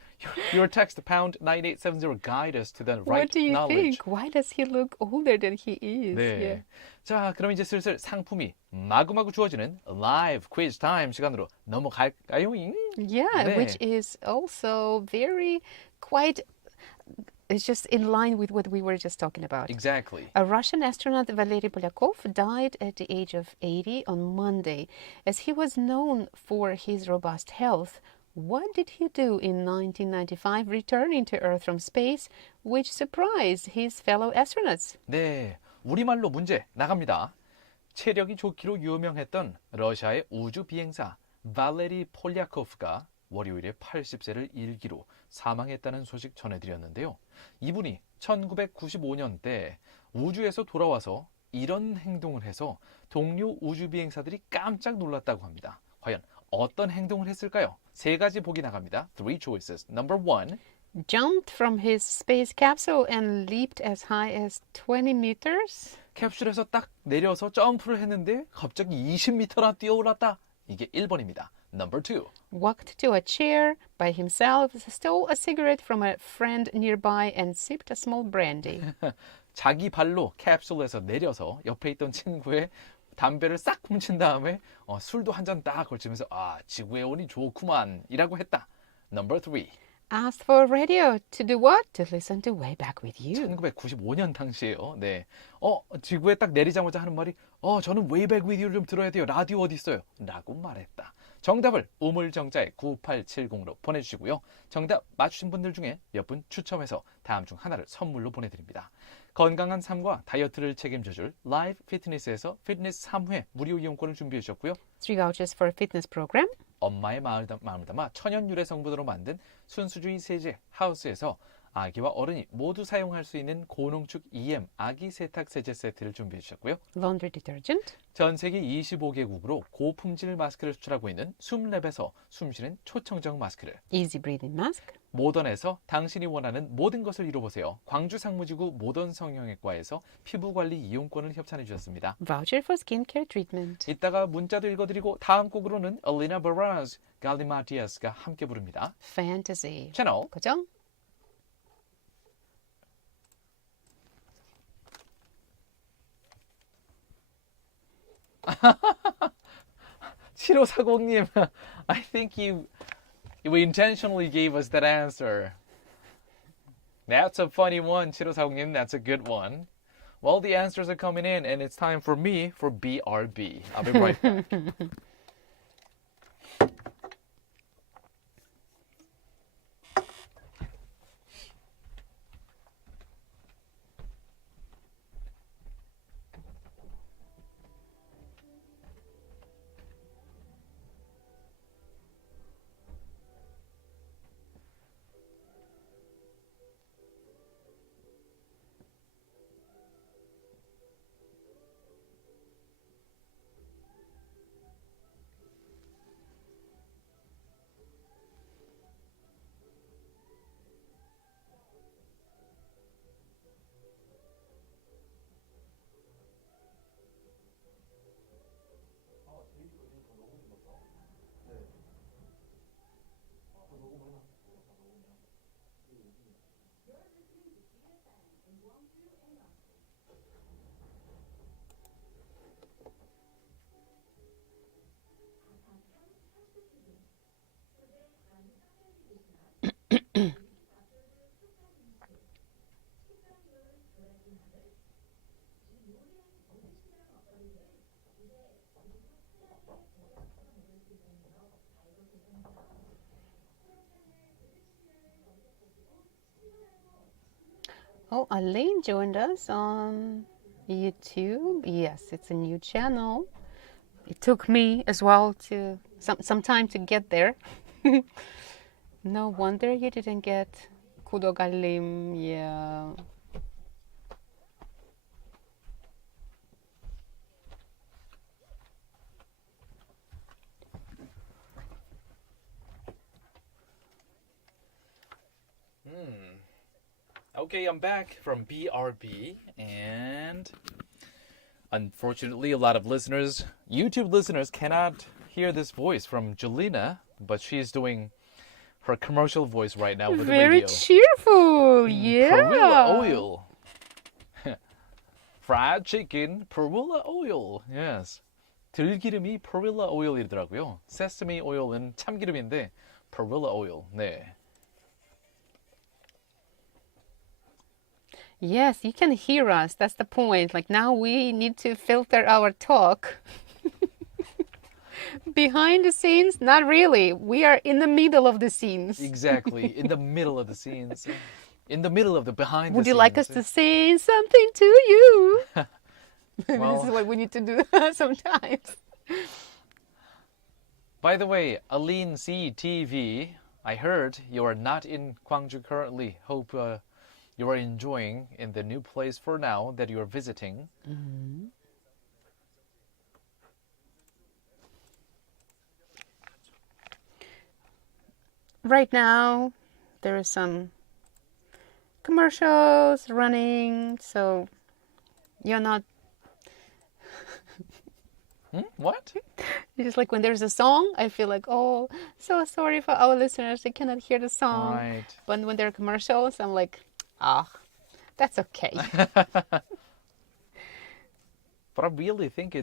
your text pound 9870 guide us to the right What do you knowledge. think? Why does he look older than he is? 네. Yeah. 자, 그럼 이제 슬슬 상품이 마구마구 주어지는 live quiz time 시간으로 넘어갈까요? Yeah, 네. which is also very quite, it's just in line with what we were just talking about. Exactly. A Russian astronaut, Valery Polyakov, died at the age of 80 on Monday. As he was known for his robust health, what did he do in 1995 returning to Earth from space, which surprised his fellow astronauts? 네, 우리말로 문제 나갑니다. 체력이 좋기로 유명했던 러시아의 우주 비행사 발레리 폴리아코프가 월요일에 80세를 일기로 사망했다는 소식 전해드렸는데요. 이분이 1995년대 우주에서 돌아와서 이런 행동을 해서 동료 우주 비행사들이 깜짝 놀랐다고 합니다. 과연 어떤 행동을 했을까요? 세 가지 보기 나갑니다. Three choices. Number one. Jumped from his space capsule and leaped as high as 20 meters? 캡슐에서 딱 내려서 점프를 했는데 갑자기 20m나 뛰어올랐다. 이게 1번입니다. Number two. Walked to a chair by himself, stole a cigarette from a friend nearby, and sipped a small brandy. 자기 발로 캡슐에서 내려서 옆에 있던 친구의 담배를 싹 훔친 다음에 술도 한 잔 딱 걸치면서 지구에 오니 좋구만 이라고 했다. Number three. Asked for radio to do what? To listen to Way Back With You. 1995년 당시에요. 네. 지구에 딱 내리자마자 하는 말이 저는 Way Back With You를 좀 들어야 돼요. 라디오 어디 있어요? 라고 말했다. 정답을 우물정자에 9870으로 보내주시고요. 정답 맞추신 분들 중에 몇 분 추첨해서 다음 중 하나를 선물로 보내드립니다. 건강한 삶과 다이어트를 책임져줄 라이브 피트니스에서 피트니스 3회 무료 이용권을 준비해 주셨고요. 3 vouchers for a fitness program. 엄마의 마음을 담아 천연 유래 성분으로 만든 순수주의 세제 하우스에서 아기와 어른이 모두 사용할 수 있는 고농축 EM 아기 세탁 세제 세트를 준비해 주셨고요. Laundry detergent. 전 세계 25개국으로 고품질 마스크를 수출하고 있는 숨랩에서 숨쉬는 초청정 마스크를, Easy breathing mask. 모던에서 당신이 원하는 모든 것을 이뤄보세요. 광주 상무지구 모던 성형외과에서 피부관리 이용권을 협찬해 주셨습니다. Voucher for skincare treatment. 이따가 문자도 읽어드리고 다음 곡으로는 엘리나 버라즈, 갈리마티아스가 함께 부릅니다. Fantasy. 채널 고정. 칠호사공님, I think you intentionally gave us that answer. That's a funny one, 칠호사공님. That's a good one. Well, the answers are coming in, and it's time for me for BRB. I'll be right back. Oh, Elaine joined us on YouTube. Yes, it's a new channel. It took me as well to some time to get there. No wonder you didn't get 구독 알림. Yeah. Okay, I'm back from BRB, and unfortunately, a lot of listeners, YouTube listeners, cannot hear this voice from Julina, but she's doing her commercial voice right now with the Very radio. cheerful. Yeah. Perilla oil. Fried chicken, perilla oil. Yes. 들기름이 perilla oil이더라고요. Sesame oil은 참기름인데 perilla oil. 네. Yes, you can hear us. That's the point. Like now we need to filter our talk. Behind the scenes, not really. We are in the middle of the scenes. Exactly. In the middle of the scenes. In the middle of the behind the Would scenes. you like us to say something to you? Well, This is what we need to do sometimes. by the way, Aline C TV, I heard you are not in Gwangju currently. Hope you are enjoying in the new place for now that you are visiting. Right now, there are some commercials running, so you're not. What? It's just like when there's a song, I feel like, oh, so sorry for our listeners, they cannot hear the song. Right. But when there are commercials, I'm like, ah, that's okay. But I really think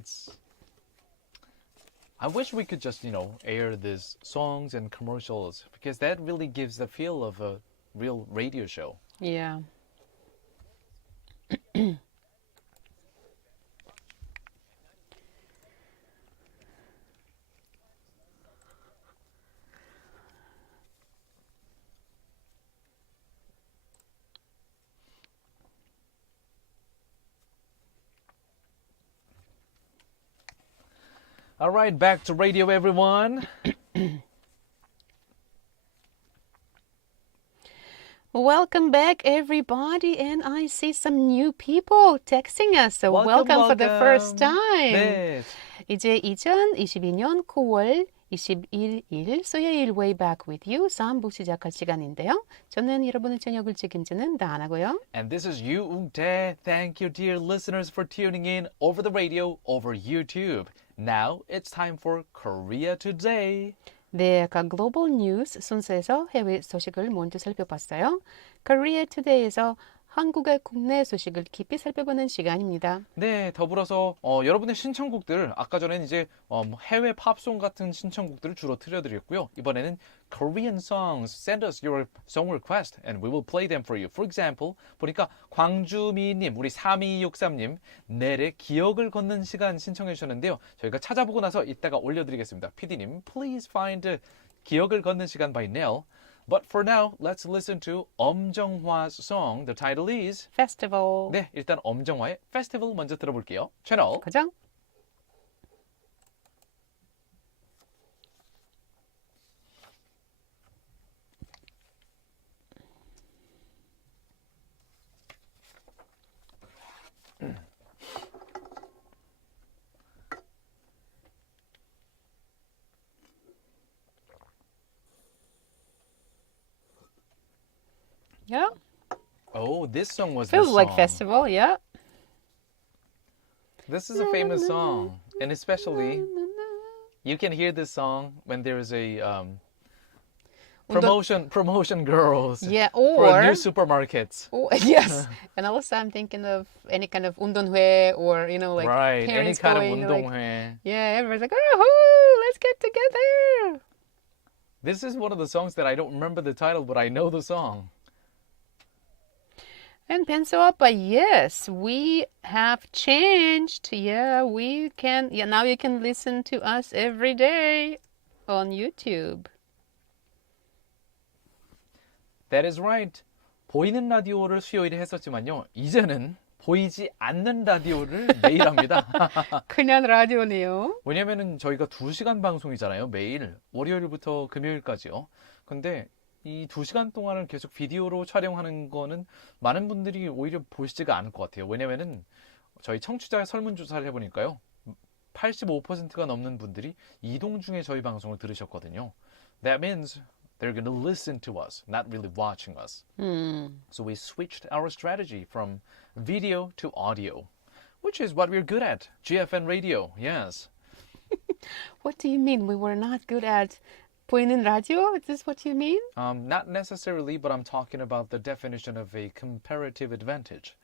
I wish we could just, air these songs and commercials because that really gives the feel of a real radio show. Yeah. All right, back to radio, everyone. Welcome back, everybody. And I see some new people texting us. So welcome for the first time. 네. 이제 2022년 9월 21일 수요일 Way Back With You 3부 시작할 시간인데요. 저는 여러분의 저녁을 책임지는 다나고요. And this is Yu Ung-tae. Thank you, dear listeners, for tuning in over the radio, over YouTube. Now it's time for Korea Today. 네, 아까 글로벌 뉴스 순서에서 해외 소식을 먼저 살펴봤어요. Korea Today에서 한국의 국내 소식을 깊이 살펴보는 시간입니다. 네, 더불어서 여러분의 신청곡들 아까 전에는 이제 해외 팝송 같은 신청곡들을 주로 틀어드렸고요. 이번에는 Korean songs. Send us your song request and we will play them for you. For example, 보니까 광주미님, 우리 3263님 내래 기억을 걷는 시간 신청해 주셨는데요. 저희가 찾아보고 나서 이따가 올려드리겠습니다. PD님, please find 기억을 걷는 시간 by Nell. But for now, let's listen to 엄정화's song. The title is Festival. 네, 일단 엄정화의 Festival 먼저 들어볼게요. 채널 고정. Yeah, Oh, this song was feels the like song. festival. Yeah. This is a famous song, and especially you can hear this song when there is a promotion girls Yeah, for or new supermarkets. oh, yes. And also, I'm thinking of any kind of 운동회 or like Right, any parents kind of going. Like, 운동회. yeah, everybody's like, oh, let's get together. This is one of the songs that I don't remember the title, but I know the song. And Pensoapa, yes, we have changed. Yeah, we can. Yeah, now you can listen to us every day on YouTube. That is right. 보이는 라디오를 수요일에 했었지만요. 이제는 보이지 않는 라디오를 매일 합니다. 그냥 라디오네요. 왜냐면은 저희가 2시간 방송이잖아요. 매일 월요일부터 금요일까지요. 근데 이 2시간 동안을 계속 비디오로 촬영하는 거는 많은 분들이 오히려 보시지가 않을 것 같아요. 왜냐면은 저희 청취자 설문조사를 해보니까요. 85%가 넘는 분들이 이동 중에 저희 방송을 들으셨거든요. That means they're going to listen to us, not really watching us. So we switched our strategy from video to audio, which is what we're good at. GFN radio, yes. What do you mean we were not good at 보이는 라디오? Is this what you mean? Not necessarily, but I'm talking about the definition of a comparative advantage.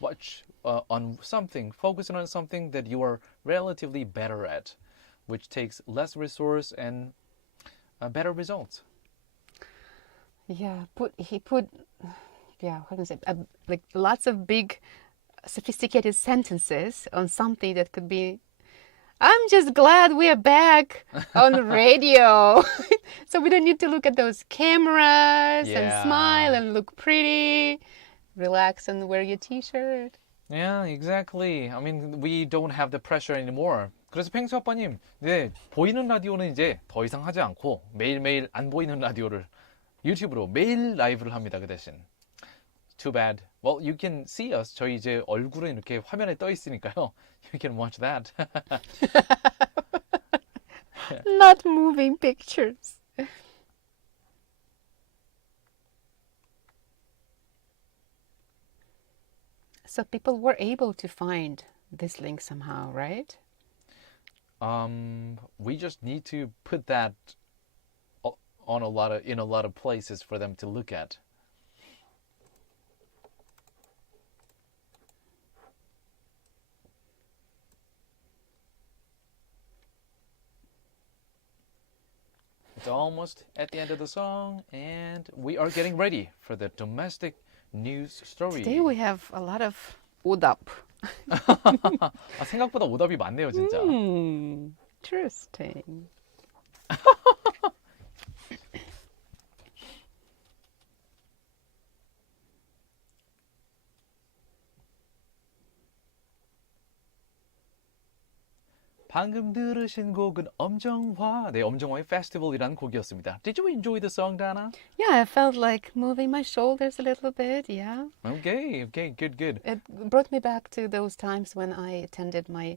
Watch on something, focusing on something that you are relatively better at, which takes less resource and better results. Yeah, he put, what is it? Like lots of big, sophisticated sentences on something that could be. I'm just glad we are back on radio. So we don't need to look at those cameras and Yeah. smile and look pretty. Relax and wear your t-shirt. Yeah, exactly. I mean, we don't have the pressure anymore. 그래서 펭수 아빠님, 네, 보이는 라디오는 이제 더 이상 하지 않고 매일매일 안 보이는 라디오를 유튜브로 매일 라이브를 합니다. 그 대신. Too bad. Well, you can see us. 저희 이제 얼굴은 이렇게 화면에 떠 있으니까요. You can watch that. Not moving pictures. So people were able to find this link somehow, right? We just need to put that on in a lot of places for them to look at. It's almost at the end of the song, and we are getting ready for the domestic news story. Today we have a lot of 오답. 아, 생각보다 오답이 많네요, 진짜. Interesting. 방금 들으신 곡은 엄정화. 네, 엄정화의 Festival이라는 곡이었습니다. Did you enjoy the song, Dana? Yeah, I felt like moving my shoulders a little bit. Yeah. Okay, good, good. It brought me back to those times when I attended my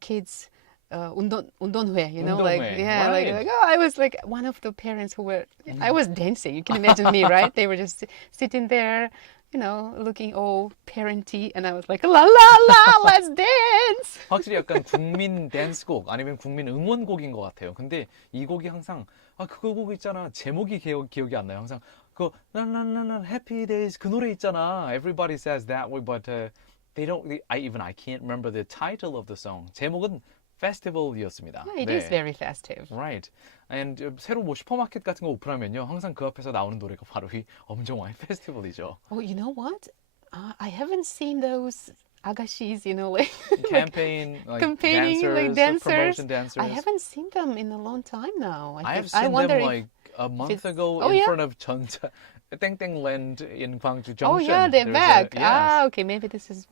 kids' 운동회, you know, like 운동회, yeah, right. like oh, I was like one of the parents who were. I was dancing. You can imagine me, right? They were just sitting there, you know, looking all parenty, and I was like la la la, let's dance. 확실히 약간 국민 댄스곡 아니면 국민 응원곡인 것 같아요. 근데 이 곡이 항상 그거 곡 있잖아. 제목이 기억이 안 나요. 항상 그 나나나나 Happy Days 그 노래 있잖아. Everybody says that way, but they don't. I can't remember the title of the song. 제목은 Festival이었습니다. Yeah, it is very festive. Right. And 새로 뭐 슈퍼마켓 같은 거 오픈하면요. 항상 그 앞에서 나오는 노래가 바로 이 엄정화의 페스티벌이죠. Oh, you know what? I haven't seen those agashis, you know, like Campaign, like campaigning, dancers, like dancers. promotion dancers. I haven't seen them in a long time now. I have I seen wonder them if like a month it's- ago Oh, in yeah? front of 전자 땡땡land in Gwangju Junction. Oh yeah, they're There's back. yes. Ah, okay, maybe this is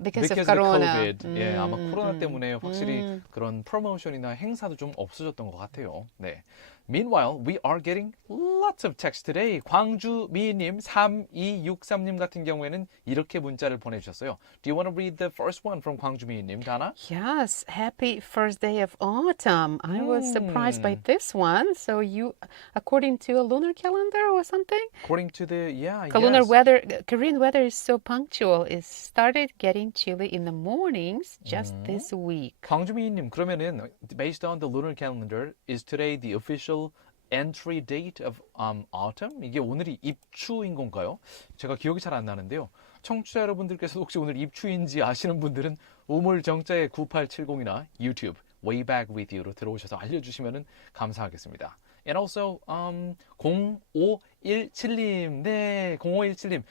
because of of Corona. COVID. 예, 아마 코로나 때문에 확실히 그런 프로모션이나 행사도 좀 없어졌던 것 같아요. 네. Meanwhile, we are getting lots of text today. 광주 미희님 3263님 같은 경우에는 이렇게 문자를 보내주셨어요. Do you want to read the first one from 광주 미희님, 다나? Yes, happy first day of autumn. I was surprised by this one. So you, according to a lunar calendar or something, According to the lunar yes. weather, Korean weather is so punctual. It started getting chilly in the mornings just this week. 광주미님 그러면은 based on the lunar calendar is today the official entry date of autumn? 이게 오늘이 입추인 건가요? 제가 기억이 잘 안 나는데요. 청취자 여러분들께서 혹시 오늘 입추인지 아시는 분들은 우물정자의 9870이나 유튜브 Way Back With You로 들어오셔서 알려주시면 감사하겠습니다. And also 0517님 네 0517님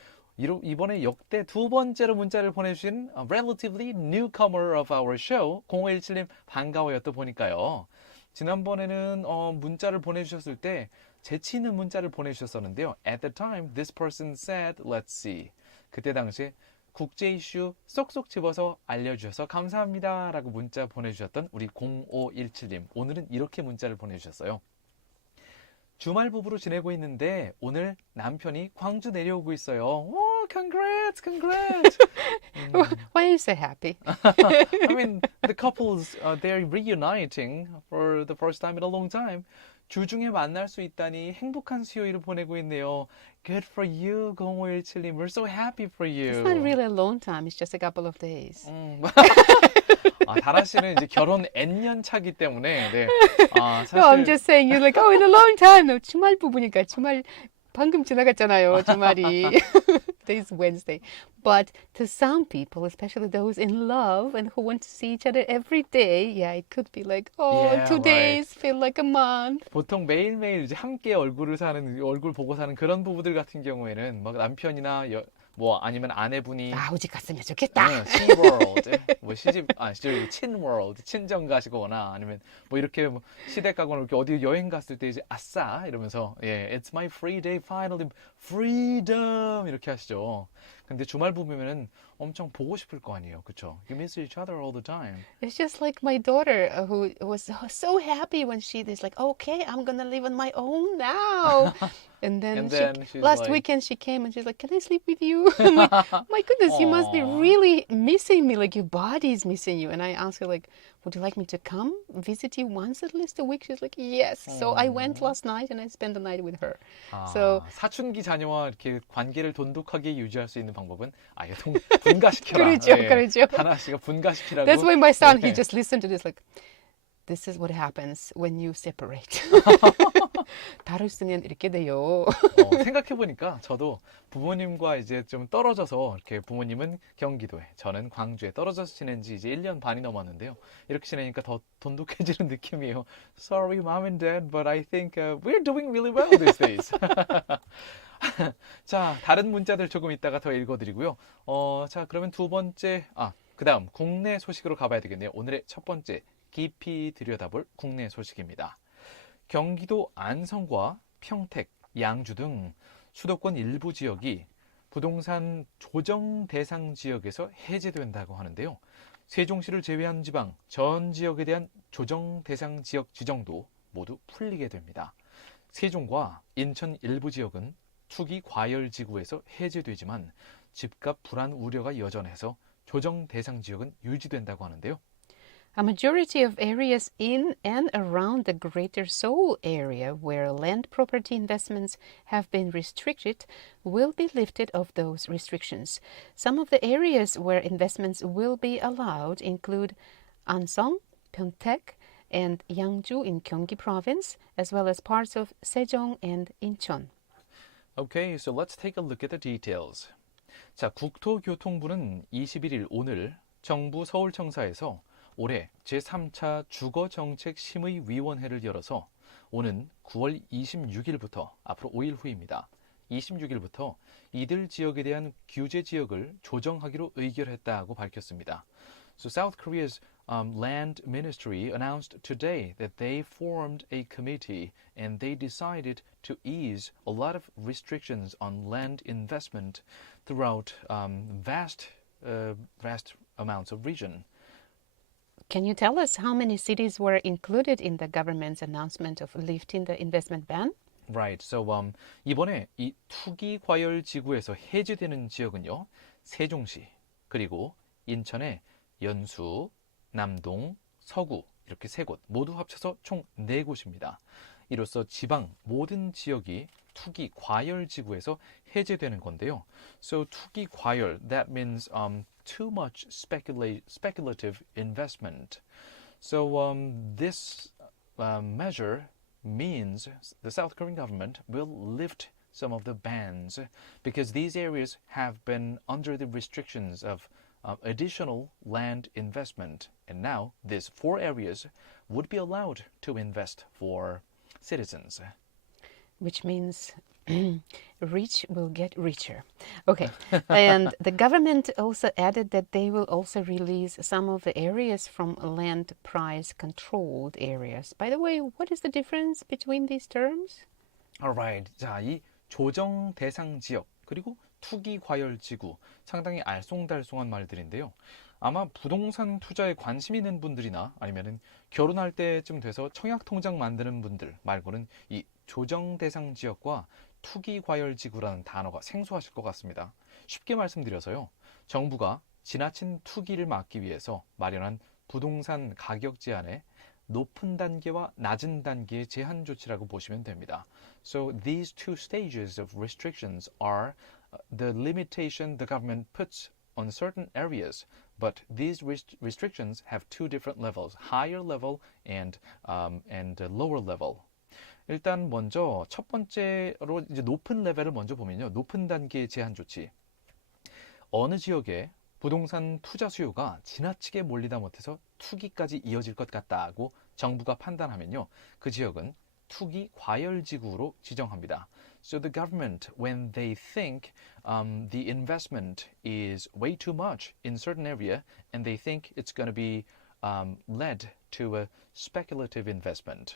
이번에 역대 두 번째로 문자를 보내주신 relatively newcomer of our show 0517님 반가워요 또 보니까요. 지난번에는 문자를 보내주셨을 때 재치 있는 문자를 보내주셨었는데요. At the time, this person said, let's see. 그때 당시에 국제 이슈 쏙쏙 집어서 알려주셔서 감사합니다 라고 문자 보내주셨던 우리 0517님. 오늘은 이렇게 문자를 보내주셨어요. 주말 부부로 지내고 있는데 오늘 남편이 광주 내려오고 있어요. 오, congrats. Why are you so happy? I mean, the couples, they're reuniting for the first time in a long time. 주중에 만날 수 있다니 행복한 수요일을 보내고 있네요. Good for you, 0517님. We're so happy for you. It's not really a long time. It's just a couple of days. 다나 씨는 이제 결혼 N년 차기 때문에, 네. 사실. No, I'm just saying, you're like, oh, in a long time. No, 주말 부부니까 주말 방금 지나갔잖아요, 주말이. Today's Wednesday. But to some people, especially those in love and who want to see each other every day, yeah, it could be like, oh, Yeah, 2 right. days feel like a month. 보통 매일매일 이제 함께 얼굴 보고 사는 그런 부부들 같은 경우에는 막 남편이나 뭐 아니면 아내분이 오직 갔으면 좋겠다. 시월드 뭐 친월드 친정 가시거나 아니면 뭐 이렇게 뭐 시댁 가거나 이렇게 어디 여행 갔을 때 이제 아싸 이러면서 it's my free day finally freedom 이렇게 하시죠. 근데 주말 부부면은 엄청 보고 싶을 거 아니에요, 그렇죠? You miss each other all the time. It's just like my daughter who was so happy when she is like, okay, I'm gonna live on my own now. And then, she's last like, weekend she came and she's like, can I sleep with you? I'm like, my goodness, you must be really missing me. Like your body is missing you. And I asked her like, would you like me to come visit you once at least a week? She's like, yes. So I went last night and I spent the night with her. So 사춘기 자녀와 이렇게 관계를 돈독하게 유지할 수 있는 방법은 아예 분가시켜라. 그렇죠. 다나 씨가 분가시키라고. that's why my son, he just listened to this like, this is what happens when you separate. 다르시면 이렇게 돼요. 생각해보니까 저도 부모님과 이제 좀 떨어져서 이렇게 부모님은 경기도에 저는 광주에 떨어져서 지낸 지 이제 1년 반이 넘었는데요. 이렇게 지내니까 더 돈독해지는 느낌이에요. Sorry, mom and dad, but I think we're doing really well these days. 자, 다른 문자들 조금 이따가 더 읽어드리고요. 자, 그러면 두 번째, 그 다음 국내 소식으로 가봐야 되겠네요. 오늘의 첫 번째 깊이 들여다볼 국내 소식입니다. 경기도 안성과 평택, 양주 등 수도권 일부 지역이 부동산 조정 대상 지역에서 해제된다고 하는데요. 세종시를 제외한 지방 전 지역에 대한 조정 대상 지역 지정도 모두 풀리게 됩니다. 세종과 인천 일부 지역은 투기 과열 지구에서 해제되지만 집값 불안 우려가 여전해서 조정 대상 지역은 유지된다고 하는데요. A majority of areas in and around the Greater Seoul area where land property investments have been restricted will be lifted of those restrictions. Some of the areas where investments will be allowed include Ansong, Pyeongtaek, and Yangju in Gyeonggi province, as well as parts of Sejong and Incheon. Okay, so let's take a look at the details. 자, 국토교통부는 21일 오늘 정부 서울청사에서 올해 제3차 주거정책심의위원회를 열어서 오는 9월 26일부터 앞으로 5일 후입니다. 26일부터 이들 지역에 대한 규제 지역을 조정하기로 의결했다고 밝혔습니다. So South Korea's Land Ministry announced today that they formed a committee and they decided to ease a lot of restrictions on land investment throughout vast amounts of region. Can you tell us how many cities were included in the government's announcement of lifting the investment ban? Right. So 이번에 이 투기 과열 지구에서 해제되는 지역은요. 세종시 그리고 인천의 연수, 남동, 서구 이렇게 세 곳 모두 합쳐서 총 4곳입니다. 이로써 지방 모든 지역이 투기 과열 지구에서 해제되는 건데요. So 투기 과열 that means too much speculative investment. So this measure means the South Korean government will lift some of the bans because these areas have been under the restrictions of additional land investment. And now these 4 areas would be allowed to invest for citizens. Which means rich will get richer. Okay. And the government also added that they will also release some of the areas from land price controlled areas. By the way, what is the difference between these terms? Alright. 자, 이 조정 대상 지역 그리고 투기 과열 지구 상당히 알쏭달쏭한 말들인데요. 아마 부동산 투자에 관심 있는 분들이나 아니면은 결혼할 때쯤 돼서 청약 통장 만드는 분들 말고는 이 조정 대상 지역과 투기 과열 지구라는 단어가 생소하실 것 같습니다. 쉽게 말씀드려서요. 정부가 지나친 투기를 막기 위해서 마련한 부동산 가격 제한에 높은 단계와 낮은 단계의 제한 조치라고 보시면 됩니다. So these 2 stages of restrictions are the limitation the government puts on certain areas, but these restrictions have 2 different levels, higher level and lower level. 일단 먼저 첫 번째로 이제 높은 레벨을 먼저 보면요. 높은 단계의 제한 조치. 어느 지역에 부동산 투자 수요가 지나치게 몰리다 못해서 투기까지 이어질 것 같다고 정부가 판단하면요. 그 지역은 투기 과열 지구로 지정합니다. So the government, when they think the investment is way too much in certain area and they think it's going to be led to a speculative investment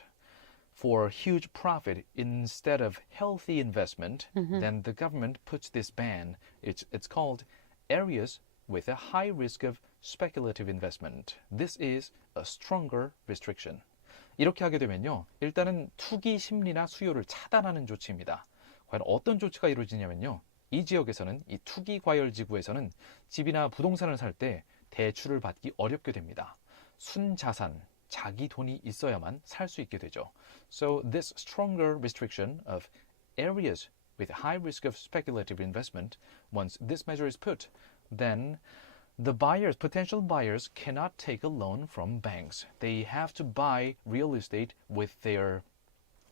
for huge profit instead of healthy investment, then the government puts this ban. It's called areas with a high risk of speculative investment. This is a stronger restriction. 이렇게 하게 되면요. 일단은 투기 심리나 수요를 차단하는 조치입니다. 과연 어떤 조치가 이루어지냐면요. 이 지역에서는 이 투기 과열 지구에서는 집이나 부동산을 살 때 대출을 받기 어렵게 됩니다. 순자산, 자기 돈이 있어야만 살 수 있게 되죠. So this stronger restriction of areas with high risk of speculative investment, once this measure is put, then the buyers, potential buyers, cannot take a loan from banks. They have to buy real estate with their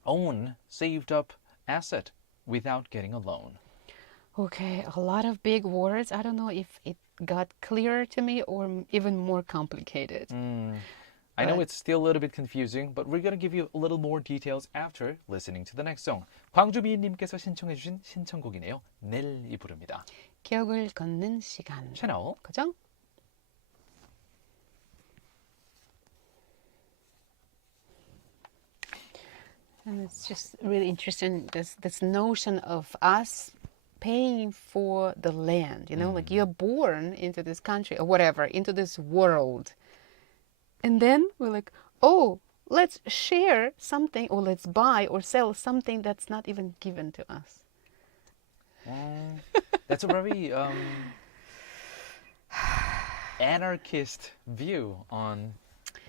own saved up asset without getting a loan. Okay, a lot of big words. I don't know if it got clearer to me or even more complicated. I know it's still a little bit confusing, but we're going to give you a little more details after listening to the next song. 광주미인님께서 신청해주신 신청곡이네요. 넬이 부릅니다. 기억을 걷는 시간. 채널 고정. And it's just really interesting, this notion of us paying for the land, like you're born into this country or whatever, into this world. And then we're like, oh, let's share something or let's buy or sell something that's not even given to us. That's a very anarchist view on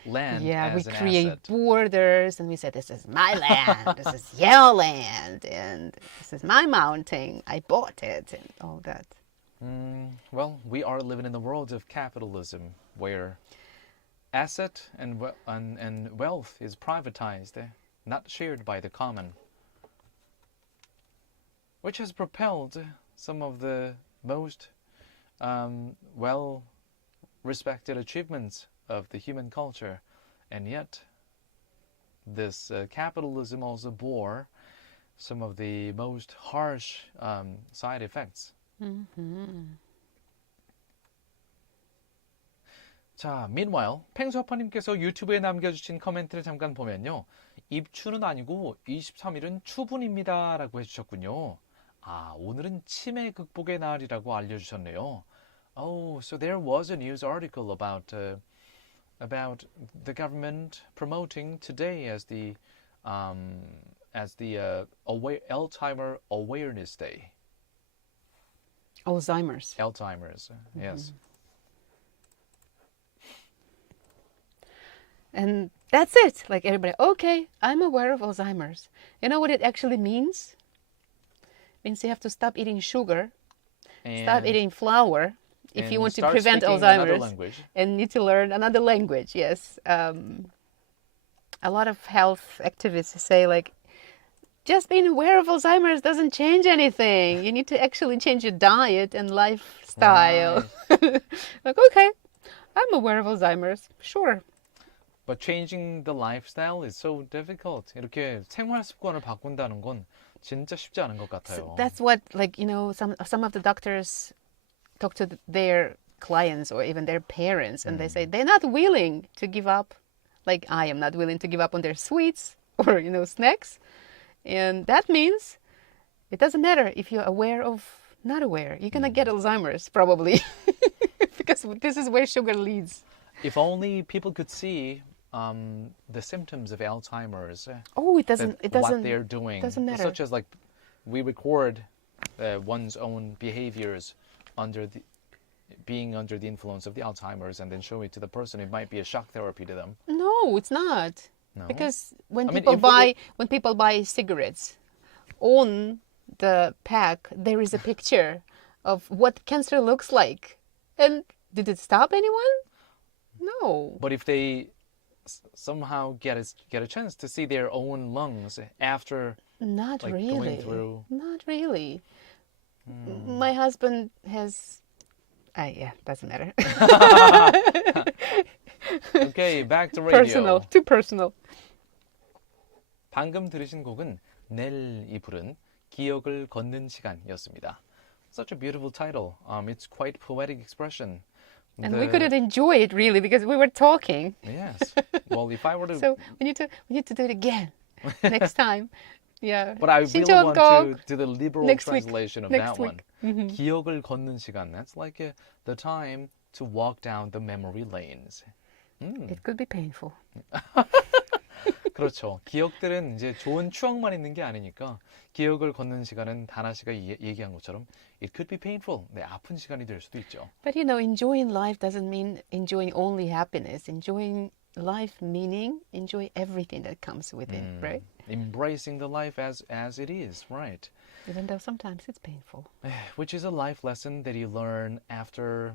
land Yeah, we as an create asset. borders and we say, this is my land, this is your land, and this is my mountain, I bought it, and all that. Well, we are living in the world of capitalism where asset and wealth is privatized, not shared by the common, which has propelled some of the most well-respected achievements of the human culture. And yet, this capitalism also bore some of the most harsh side effects. 자, meanwhile, 팽수아빠님께서 유튜브에 남겨주신 코멘트를 잠깐 보면요. 입추는 아니고 23일은 추분입니다. 라고 해주셨군요. 아, 오늘은 치매 극복의 날이라고 알려주셨네요. Oh, so there was a news article about the government promoting today as the Alzheimer Awareness Day. Alzheimer's. Alzheimer's, yes. And that's it. Like everybody, okay, I'm aware of Alzheimer's. You know what it actually means? It means you have to stop eating sugar, stop eating flour, if you want to prevent Alzheimer's, and need to learn another language. Yes, a lot of health activists say like, just being aware of Alzheimer's doesn't change anything. You need to actually change your diet and lifestyle. Right. Like, okay, I'm aware of Alzheimer's, sure. But changing the lifestyle is so difficult. 이렇게 생활 습관을 바꾼다는 건 진짜 쉽지 않은 것 같아요. So that's what, like, some of the doctors talk to their clients or even their parents, and they say they're not willing to give up. Like I am not willing to give up on their sweets or snacks, and that means it doesn't matter if you're aware of not aware. You're gonna get Alzheimer's probably because this is where sugar leads. If only people could see the symptoms of Alzheimer's. Oh, it doesn't. What they're doing. Doesn't matter. Such as like we record one's own behaviors being under the influence of the Alzheimer's, and then show it to the person. It might be a shock therapy to them. No, it's not. No? Because when mean, people buy cigarettes, on the pack there is a picture of what cancer looks like. And did it stop anyone? No. But if they somehow get a chance to see their own lungs after Not like really. going through. Not really. My husband has. Yeah, doesn't matter. Okay, back to radio. Personal, too personal. 방금 들으신 곡은 넬이 부른 기억을 걷는 시간이었습니다. Such a beautiful title. It's quite poetic expression. And we couldn't enjoy it really because we were talking. Yes. Well, if I were to. So we need to do it again next time. Yeah. But I really want to do the liberal translation of that one. 기억을 걷는 시간. That's like the time to walk down the memory lanes. It could be painful. 그렇죠. 기억들은 이제 좋은 추억만 있는 게 아니니까 기억을 걷는 시간은 다나 씨가 얘기한 것처럼 it could be painful. 네, 아픈 시간이 될 수도 있죠. But enjoying life doesn't mean enjoying only happiness. Enjoying life meaning enjoy everything that comes with it, right? Embracing the life as it is, right? Even though sometimes it's painful. Which is a life lesson that you learn after,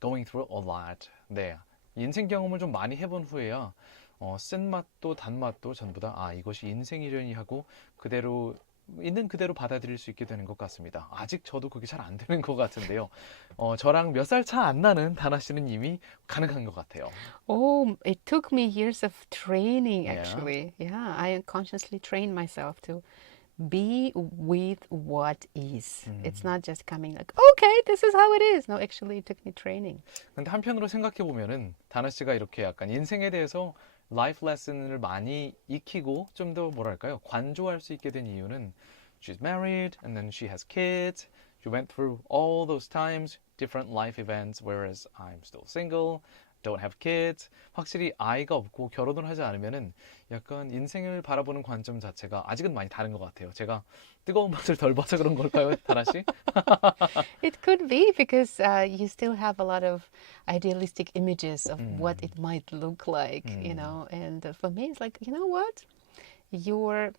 going through a lot. 네. 인생 경험을 좀 많이 해본 후에야 쓴맛도 단맛도 전부 다 이것이 인생이려니 하고 있는 그대로 받아들일 수 있게 되는 것 같습니다. 아직 저도 그게 잘 안 되는 것 같은데요. 저랑 몇 살 차 안 나는 다나 씨는 이미 가능한 것 같아요. Oh, it took me years of training actually. Yeah, I unconsciously trained myself to be with what is. It's not just coming like, okay, this is how it is. No, actually it took me training. 근데 한편으로 생각해 보면은 다나 씨가 이렇게 약간 인생에 대해서 라이프 레슨을 많이 익히고 좀 더 뭐랄까요? 관조할 수 있게 된 이유는 she's married and then she has kids. She went through all those times, different life events, whereas I'm still single, don't have kids. 확실히 아이가 없고 결혼을 하지 않으면은 약간 인생을 바라보는 관점 자체가 아직은 많이 다른 것 같아요. 제가 뜨거운 맛을 덜 봐서 그런 걸까요, 다나 씨? It could be because you still have a lot of idealistic images of what it might look like, you know. And for me, it's like, you know what? Your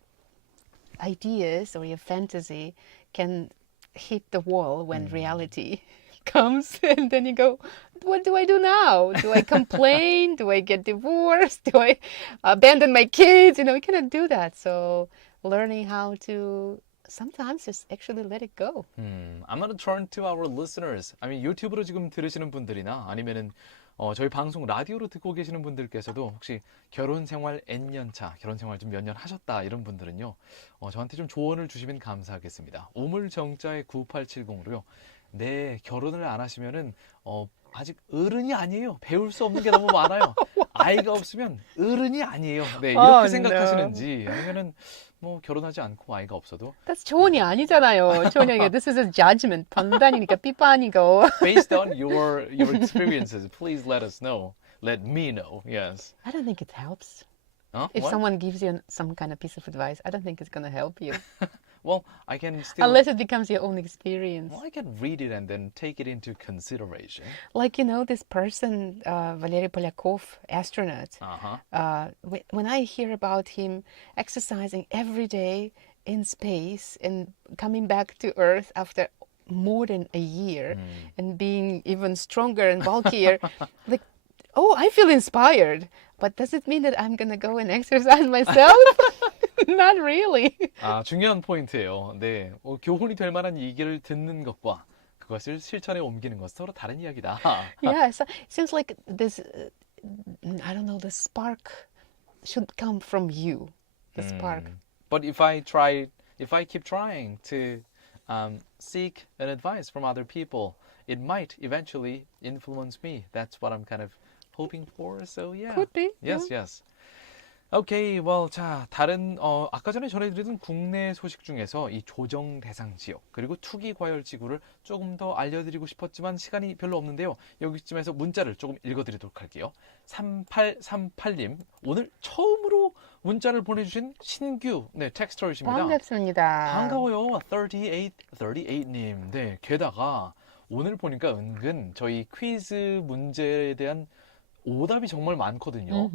ideas or your fantasy can hit the wall when reality comes, and then you go, what do I do now? Do I complain? Do I get divorced? Do I abandon my kids? You know, we cannot do that. So learning how to sometimes just actually let it go. I'm gonna turn to our listeners. I mean, 유튜브로 지금 들으시는 분들이나 아니면은 저희 방송 라디오로 듣고 계시는 분들께서도 혹시 결혼 생활 N년 차, 결혼 생활 좀 몇 년 하셨다 이런 분들은요. 저한테 좀 조언을 주시면 감사하겠습니다. 우물정자의 9870로요. 네, 결혼을 안 하시면은 아직 어른이 아니에요. 배울 수 없는 게 너무 많아요. 아이가 없으면 어른이 아니에요. 네, 이렇게 Oh, 생각하시는지 아니면은 뭐 결혼하지 않고 아이가 없어도 That's 조언이 아니잖아요. 조언이 아니고 this is a judgment. 판단이니까 삐빠니고. based on your experiences, please let us know. Let me know. Yes. I don't think it helps. What? If someone gives you some kind of piece of advice, I don't think it's going to help you. Well, I can still Unless it becomes your own experience. well, I can read it and then take it into consideration. Like, you know, this person, Valery Polyakov, astronaut. When I hear about him exercising every day in space and coming back to Earth after more than a year and being even stronger and bulkier, like, oh, I feel inspired. But does it mean that I'm going to go and exercise myself? Not really. 아, 중요한 포인트예요. 네, 교훈이 될 만한 얘기를 듣는 것과 그것을 실천에 옮기는 것은 서로 다른 이야기다. Yeah, so it seems like this, I don't know, the spark should come from you. The spark. But if I keep trying to seek an advice from other people, it might eventually influence me. That's what I'm kind of hoping for. So yeah. Could be. Yes, yes. 오케이, well, 자, 다른 아까 전에 전해드린 국내 소식 중에서 이 조정 대상 지역 그리고 투기 과열 지구를 조금 더 알려드리고 싶었지만 시간이 별로 없는데요. 여기쯤에서 문자를 조금 읽어드리도록 할게요. 3838님, 오늘 처음으로 문자를 보내주신 신규 텍스터이십니다. 반갑습니다. 반가워요. 3838님. 네, 게다가 오늘 보니까 은근 저희 퀴즈 문제에 대한 오답이 정말 많거든요.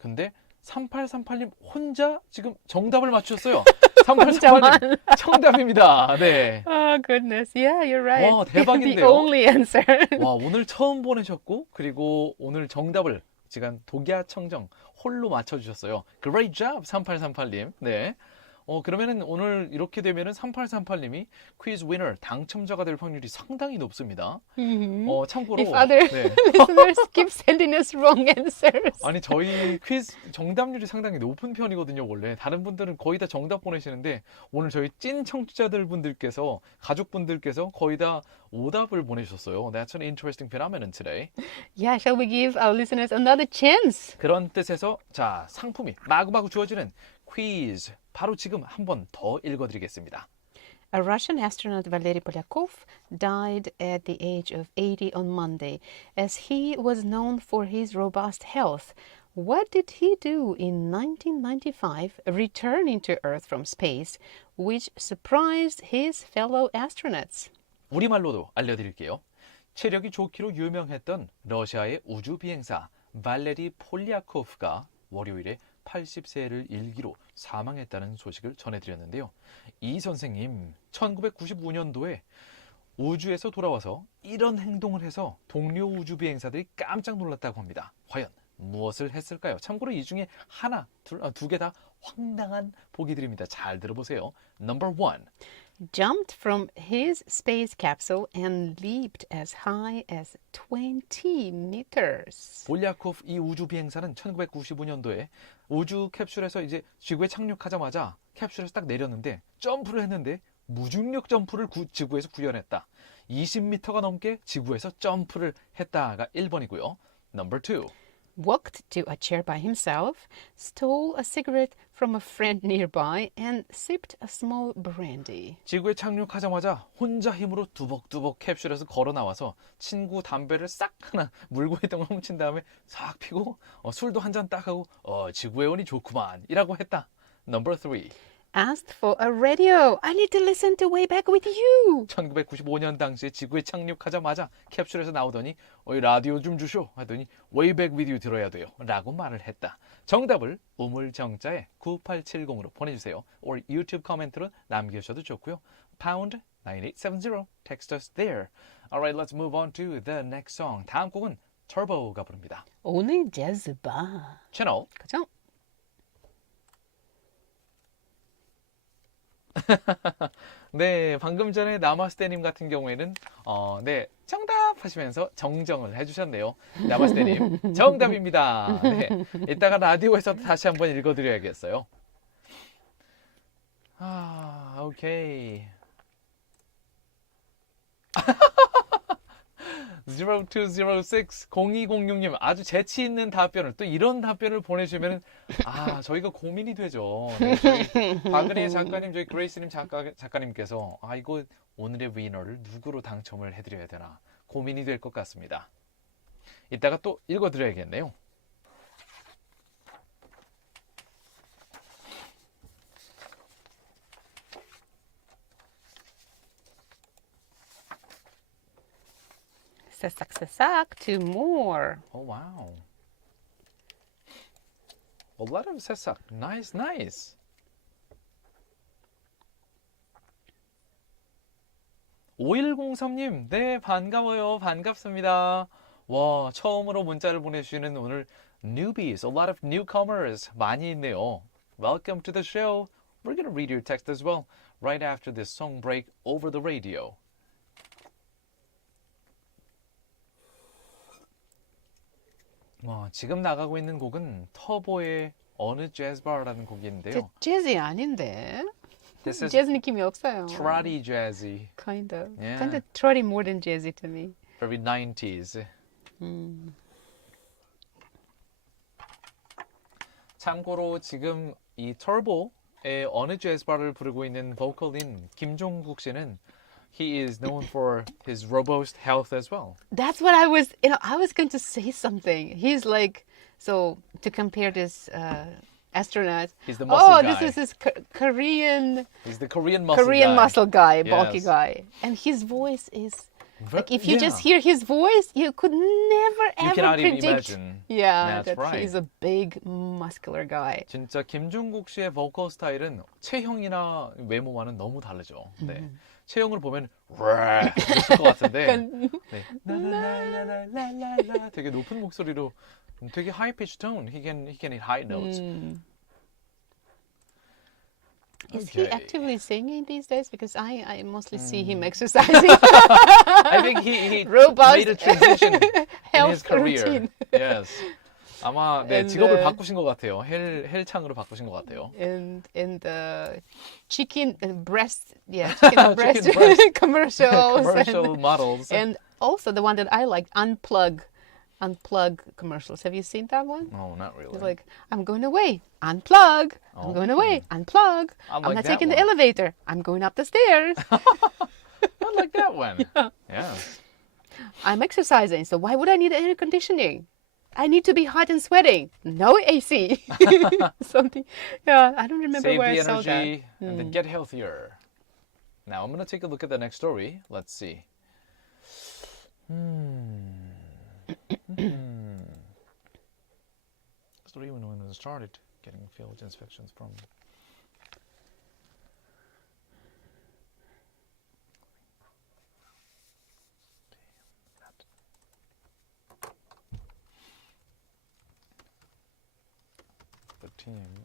근데 3838님 혼자 지금 정답을 맞추셨어요. 3838님 정답입니다. 네. Oh, goodness. Yeah, you're right. 와, 대박인데요. The only answer. 와, 오늘 처음 보내셨고 그리고 오늘 정답을 지금 독야 청정 홀로 맞춰주셨어요. Great job, 3838님. 네. 그러면은 오늘 이렇게 되면은 3838님이 퀴즈 위너 당첨자가 될 확률이 상당히 높습니다. 참고로 If other 네. listeners keep sending us wrong answers. 아니 저희 퀴즈 정답률이 상당히 높은 편이거든요. 원래 다른 분들은 거의 다 정답 보내시는데 오늘 저희 찐 청취자들 분들께서 가족분들께서 거의 다 오답을 보내주셨어요. That's an interesting phenomenon today. Yeah, shall we give our listeners another chance? 그런 뜻에서 자 상품이 마구마구 주어지는 퀴즈 바로 지금 한 번 더 읽어드리겠습니다. A Russian astronaut Valery Polyakov died at the age of 80 on Monday. As he was known for his robust health, what did he do in 1995, returning to Earth from space, which surprised his fellow astronauts? 우리말로도 알려드릴게요. 체력이 좋기로 유명했던 러시아의 우주 비행사 발레리 폴리아코프가 월요일에 80세를 일기로 사망했다는 소식을 전해드렸는데요. 이 선생님 1995년도에 우주에서 돌아와서 이런 행동을 해서 동료 우주 비행사들이 깜짝 놀랐다고 합니다. 과연 무엇을 했을까요? 참고로 이 중에 하나, 두 개 다 황당한 보기 드립니다. 잘 들어보세요. Number 1. Jumped from his space capsule and leaped as high as 20 meters. 볼리아코프 이 우주 비행사는 1995년도에 우주 캡슐에서 이제 지구에 착륙하자마자 캡슐에서 딱 내렸는데 점프를 했는데 무중력 점프를 지구에서 구현했다. 20m가 넘게 지구에서 점프를 했다가 1번이고요. Number 2. walked to a chair by himself, stole a cigarette from a friend nearby, and sipped a small brandy. 지구에 착륙하자마자 혼자 힘으로 두벅두벅 캡슐에서 걸어 나와서 친구 담배를 싹 하나 물고 있던 걸 훔친 다음에 싹 피고 술도 한 잔 딱 하고 지구에 오니 좋구만 이라고 했다. Number 3. Asked for a radio. I need to listen to Way Back with You. 1995년 당시에 지구에 착륙하자마자 캡슐에서 나오더니 라디오 좀 주쇼 하더니 Way Back with You 들어야 돼요 라고 말을 했다. 정답을 우물정자에 9870으로 보내주세요. or 유튜브 코멘트로 남겨주셔도 좋고요. pound 9870 text us there. Alright, let's move on to the next song. 다음 곡은 Turbo가 부릅니다. 오늘 재즈 바. 채널 그죠? 네, 방금 전에 나마스테님 같은 경우에는 네, 정답 하시면서 정정을 해주셨네요. 나마스테님, 정답입니다. 네, 이따가 라디오에서 다시 한번 읽어드려야겠어요. 오케이. 0206님 아주 재치 있는 답변을 또 이런 답변을 보내주시면 저희가 고민이 되죠. 네, 저희 박은혜 작가님, 저희 그레이스님 작가님께서 이거 오늘의 위너를 누구로 당첨을 해드려야 되나 고민이 될 것 같습니다. 이따가 또 읽어드려야겠네요. 새싹새싹 to more. Oh wow. A lot of 새싹. Nice, nice. 5103님, 네, 반가워요. 반갑습니다. 와, 처음으로 문자를 보내주시는 오늘 newbies, a lot of newcomers 많이 있네요. Welcome to the show. We're going to read your text as well right after this song break over the radio. 지금 나가고 있는 곡은 터보의 어느 재즈바라는 곡인데요. 재즈 아닌데. This is 재즈 느낌이 없어요. trotty jazzy, Kind of. Yeah. Kind of trotty more than jazzy to me. very 90s. 참고로 지금 이 터보의 어느 재즈바를 부르고 있는 보컬인 김종국 씨는 he is known for his robust health as well. That's what I was going to say something. He's like, so to compare this astronaut. He's the muscle this guy. is this Korean He's the Korean muscle guy. muscle guy, bulky Yes. guy. And his voice is like if you Yeah. just hear his voice, you could never You ever cannot even predict. imagine. Yeah, That's that right. he's a big muscular guy. 진짜 김종국 씨의 보컬 스타일은 체형이나 외모와는 너무 다르죠. 네. 체형을 보면 이럴 것 같은데 네. 라라라라라라라 되게 높은 목소리로 되게 high pitch tone. He can hit high notes. Is he Okay. actively singing these days? Because I mostly see him exercising. I think he Robust made a transition in health his career. routine. Yes. 아마 네, And, 직업을 바꾸신 것 같아요. 헬창으로 바꾸신 것 같아요. and chicken breast, chicken breast, Chicken breast. commercials, Commercial models. and also the one that I liked, unplug commercials. Have you seen that one? No, not really. It's like, I'm going away, unplug. I'm going away, unplug. I I'm like not that taking the one. elevator. I'm going up the stairs. I like that one. Yeah. I'm exercising, so why would I need air conditioning? I need to be hot and sweating. No AC. Something. Yeah, I don't remember Save where the I saw that. energy and then get healthier. Now I'm going to take a look at the next story. Let's see. Story when it started getting field inspections from. The team.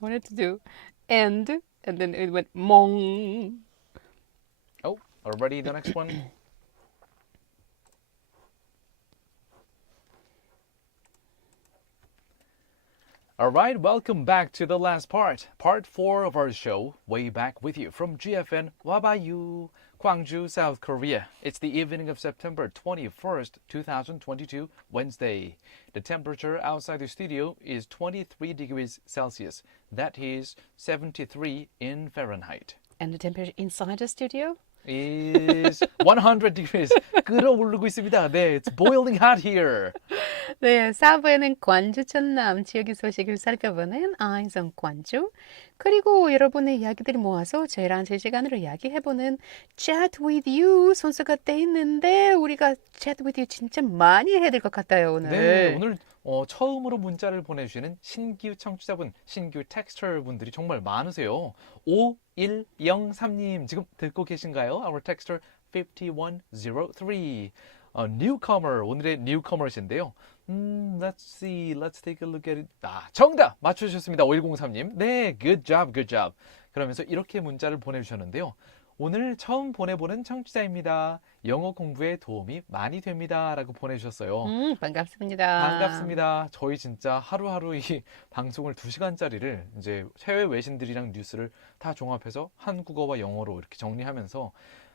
wanted to do and then it went 멍. Oh, already the next one. All right, welcome back to the last part 4 of our show, Way Back With You from GFN Wabayu, Gwangju, South Korea. It's the evening of September 21st, 2022, Wednesday. The temperature outside the studio is 23 degrees Celsius. That is 73 in Fahrenheit. And the temperature inside the studio? Is 100 degrees. 끓어오르고 있습니다. 네, it's boiling hot here. 네, 4부에는 관주 전남 지역의 소식을 살펴보는 Eyes on 관주. 그리고 여러분의 이야기들을 모아서 저희랑 실시간으로 이야기해보는 Chat with You 순서가 돼 있는데 우리가 Chat with You 진짜 많이 해야 될 것 같아요, 오늘. 네, 오늘 처음으로 문자를 보내주시는 신규 청취자분, 신규 텍스터 분들이 정말 많으세요. 5103님 지금 듣고 계신가요? Our texter 5103. newcomer, 오늘의 newcomer신데요. Let's see, let's take a look at it. 정답 맞춰주셨습니다. 5103님. 네, good job, good job. 그러면서 이렇게 문자를 보내주셨는데요. 오늘 처음 보내보는 청취자입니다. 영어 공부에 도움이 많이 됩니다. 라고 보내주셨어요. 반갑습니다. 반갑습니다. 저희 진짜 하루하루 이 방송을 2시간짜리를 이제 해외 외신들이랑 뉴스를 다 종합해서 한국어와 영어로 이렇게 정리하면서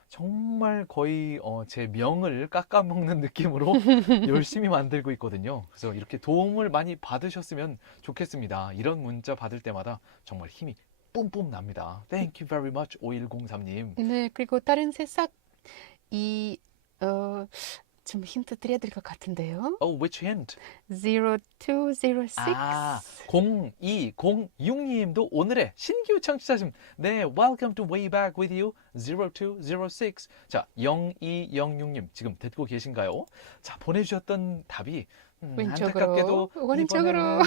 정말 거의 제 명을 깎아먹는 느낌으로 열심히 만들고 있거든요. 그래서 이렇게 도움을 많이 받으셨으면 좋겠습니다. 이런 문자 받을 때마다 정말 힘이 뿜뿜 납니다. Thank you very much, 5103님. 네, 그리고 다른 새싹 좀 힌트 드려야 될 것 같은데요. Oh, which hint? 0206. 0206님도 오늘의 신규 청취자님. 네, welcome to Way Back With You 0206. 자, 0206님 지금 듣고 계신가요? 자, 보내주셨던 답이 안타깝게도 왼쪽으로. 이번에는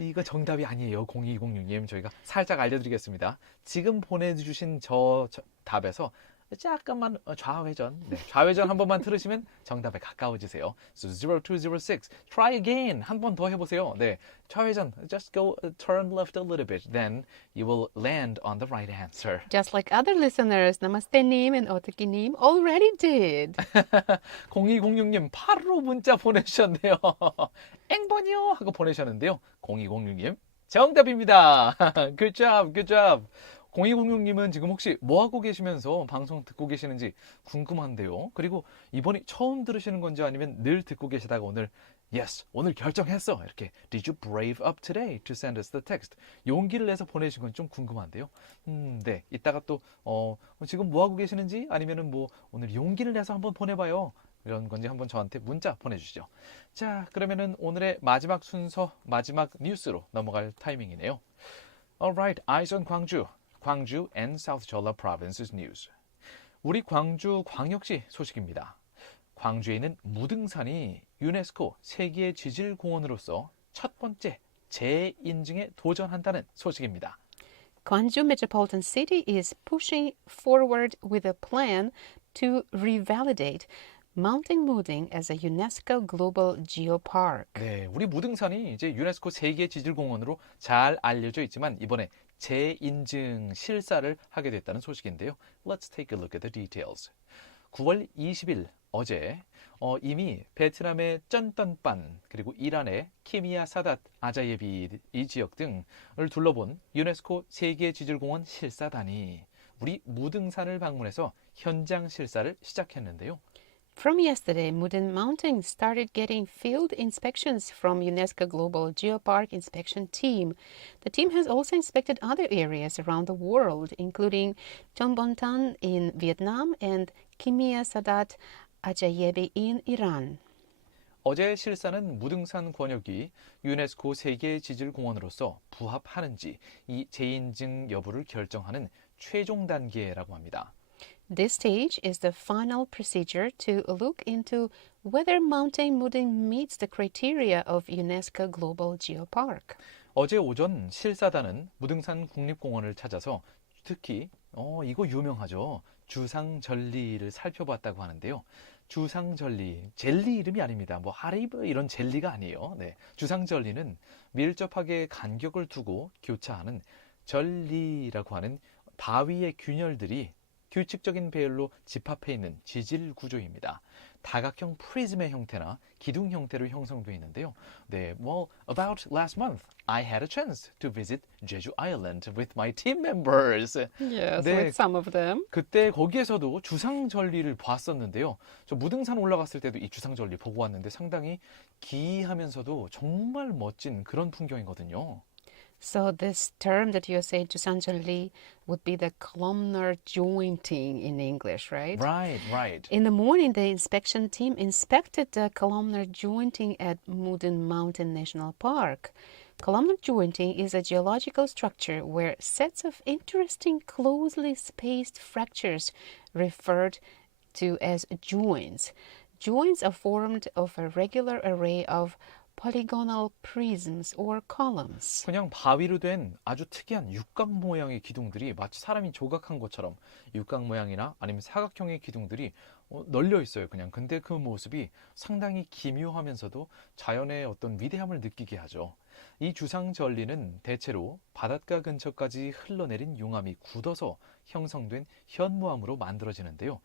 이거 정답이 아니에요. 0206님 저희가 살짝 알려드리겠습니다. 지금 보내주신 저 답에서 잠깐만 좌회전. 네, 좌회전 한 번만 들으시면 정답에 가까워지세요. So 0206. Try again. 한 번 더 해보세요. 네, 좌회전. Just go turn left a little bit. Then you will land on the right answer. Just like other listeners, 나마스테님 and 어떻게님 already did. 0206님 바로 문자 보내주셨네요. 앵번이요 하고 보내셨는데요. 0206님 정답입니다. Good job, good job. 0206님은 지금 혹시 뭐하고 계시면서 방송 듣고 계시는지 궁금한데요. 그리고 이번이 처음 들으시는 건지 아니면 늘 듣고 계시다가 오늘 Yes, 오늘 결정했어. 이렇게 Did you brave up today to send us the text? 용기를 내서 보내신 건 좀 궁금한데요. 네, 이따가 또 지금 뭐하고 계시는지 아니면은 뭐 오늘 용기를 내서 한번 보내봐요. 이런 건지 한번 저한테 문자 보내주시죠. 자, 그러면은 오늘의 마지막 순서, 마지막 뉴스로 넘어갈 타이밍이네요. Alright, eyes on 광주. 광주 and South Jeolla Province's news. 우리 광주 광역시 소식입니다. 광주에 있는 무등산이 유네스코 세계 지질공원으로서 첫 번째 재인증에 도전한다는 소식입니다. Gwangju Metropolitan City is pushing forward with a plan to revalidate Mountain Muding as a UNESCO Global Geopark. 네, 우리 무등산이 이제 유네스코 세계 지질공원으로 잘 알려져 있지만 이번에 재인증 실사를 하게 됐다는 소식인데요. Let's take a look at the details. 9월 20일 어제 이미 베트남의 쩐떤반 그리고 이란의 키미야 사닷 아자예비 이 지역 등을 둘러본 유네스코 세계지질공원 실사단이 우리 무등산을 방문해서 현장 실사를 시작했는데요. From yesterday, Mudin Mountain started getting field inspections from UNESCO Global Geopark Inspection Team. The team has also inspected other areas around the world, including Chonbontan in Vietnam and Kimia Sadat Ajayebi in Iran. 어제 실사는 무등산 권역이 유네스코 세계지질공원으로서 부합하는지 이 재인증 여부를 결정하는 최종 단계라고 합니다. This stage is the final procedure to look into whether Mountain Mudin meets the criteria of UNESCO Global Geopark. 어제 오전 실사단은 무등산 국립공원을 찾아서 특히 이거 유명하죠. 주상절리를 살펴봤다고 하는데요. 주상절리, 젤리 이름이 아닙니다. 뭐 하리브 이런 젤리가 아니에요. 네, 주상절리는 밀접하게 간격을 두고 교차하는 절리라고 하는 바위의 균열들이 규칙적인 배열로 집합해 있는 지질 구조입니다. 다각형 프리즘의 형태나 기둥 형태로 형성되어 있는데요. 네, well, about last month, I had a chance to visit Jeju Island with my team members. Yes, 네, with some of them. 그때 거기에서도 주상절리를 봤었는데요. 저 무등산 올라갔을 때도 이 주상절리 보고 왔는데 상당히 기이하면서도 정말 멋진 그런 풍경이거든요. So this term that you're saying, 주상절리, would be the columnar jointing in English, right? Right, right. In the morning, the inspection team inspected the columnar jointing at Mudun Mountain National Park. Columnar jointing is a geological structure where sets of interesting closely spaced fractures referred to as joints. Joints are formed of a regular array of polygonal prisms or columns. 그냥 바위로 된 아주 특이한 육각 모양의 기둥들이 마치 사람이 조각한 것처럼 육각 모양이나 아니면 사각형의 기둥들이 널려 있어요. 그냥 근데 그 모습이 상당히 기묘하면서도 자연의 어떤 위대함을 느끼게 하죠. 이 주상절리는 대체로 바닷가 근처까지 흘러내린 용암이 굳어서 형성된 현무암으로 만들어지는데요.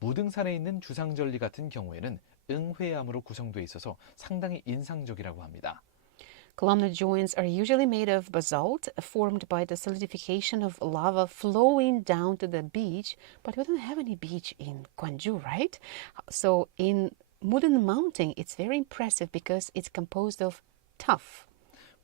무등산에 있는 주상절리 같은 경우에는 응회암으로 구성되어 있어서 상당히 인상적이라고 합니다. Columnar joints are usually made of basalt formed by the solidification of lava flowing down to the beach, but we don't have any beach in Gwangju, right? So in Mudun Mountain, it's very impressive because it's composed of tuff.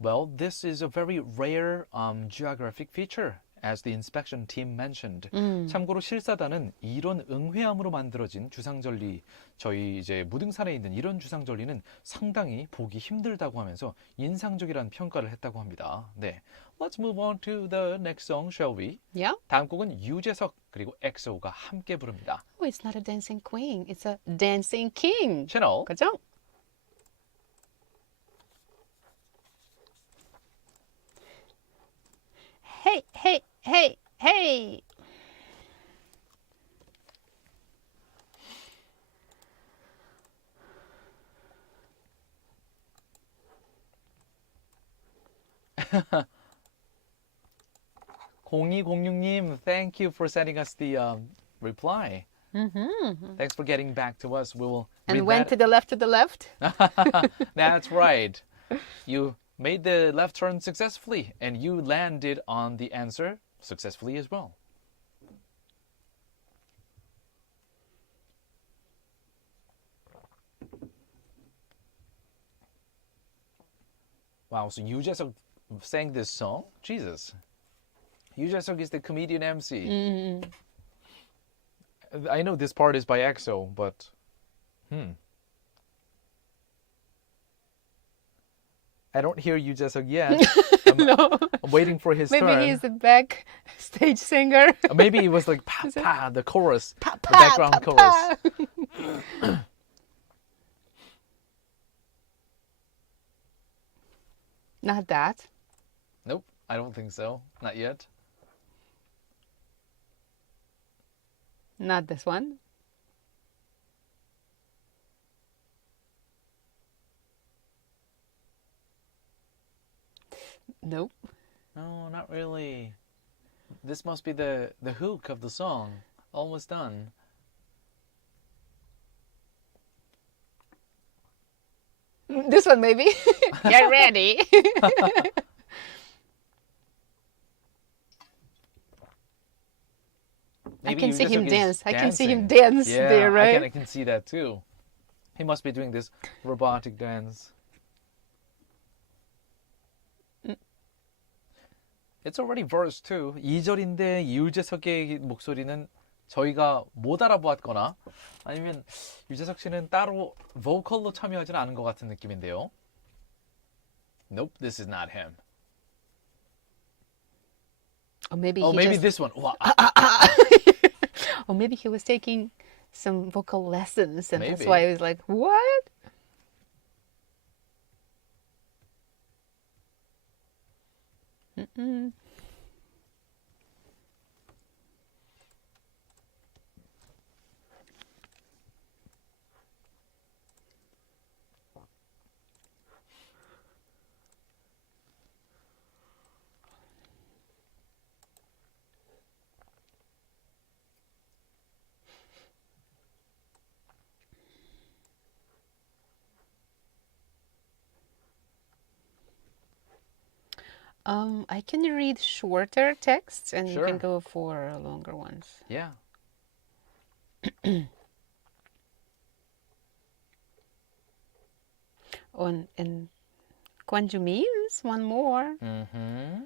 Well, this is a very rare geographic feature, as the inspection team mentioned. 참고로 실사단은 이런 응회암으로 만들어진 주상절리, 저희 이제 무등산에 있는 이런 주상절리는 상당히 보기 힘들다고 하면서 인상적이라는 평가를 했다고 합니다. 네, let's move on to the next song, shall we? Yeah? 다음 곡은 유재석 그리고 엑소가 함께 부릅니다. Oh, it's not a dancing queen. It's a dancing king. 채널 그죠? Hey, hey, hey, hey. (0206님) thank you for sending us the reply. Thanks for getting back to us. We will And read went that. to the left. That's right. You made the left turn successfully, and you landed on the answer successfully as well. Wow, so Yoo Jae-suk sang this song? Jesus. Yoo Jae-suk is the comedian MC. I know this part is by EXO, but I don't hear Yoo Jae-suk yet. No. I'm waiting for his Maybe turn. he's the backstage singer. Maybe it was like pa pa, the chorus, Pa, the pa, background pa, chorus. pa. Not that. Nope, I don't think so. Not yet. Not this one. Nope. No, not really. This must be the hook of the song. Almost done. This one maybe. Get ready. I Maybe can Yoo see him Jae-suk is dance. I can see him dancing. dance Yeah, there, right? I can see that too. He must be doing this robotic dance. It's already verse 2. 2절인데 유재석의 목소리는 저희가 못 알아보았거나 아니면 유재석 씨는 따로 보컬로 참여하진 않은 것 같은 느낌인데요. Nope, this is not him. Or maybe Oh, he maybe just, this one. 와, or maybe he was taking some vocal lessons and that's Maybe. why he was like, what? Mm-mm. I can read shorter texts and you Sure. can go for longer ones. Yeah. And Gwangju means one more. Mm-hmm.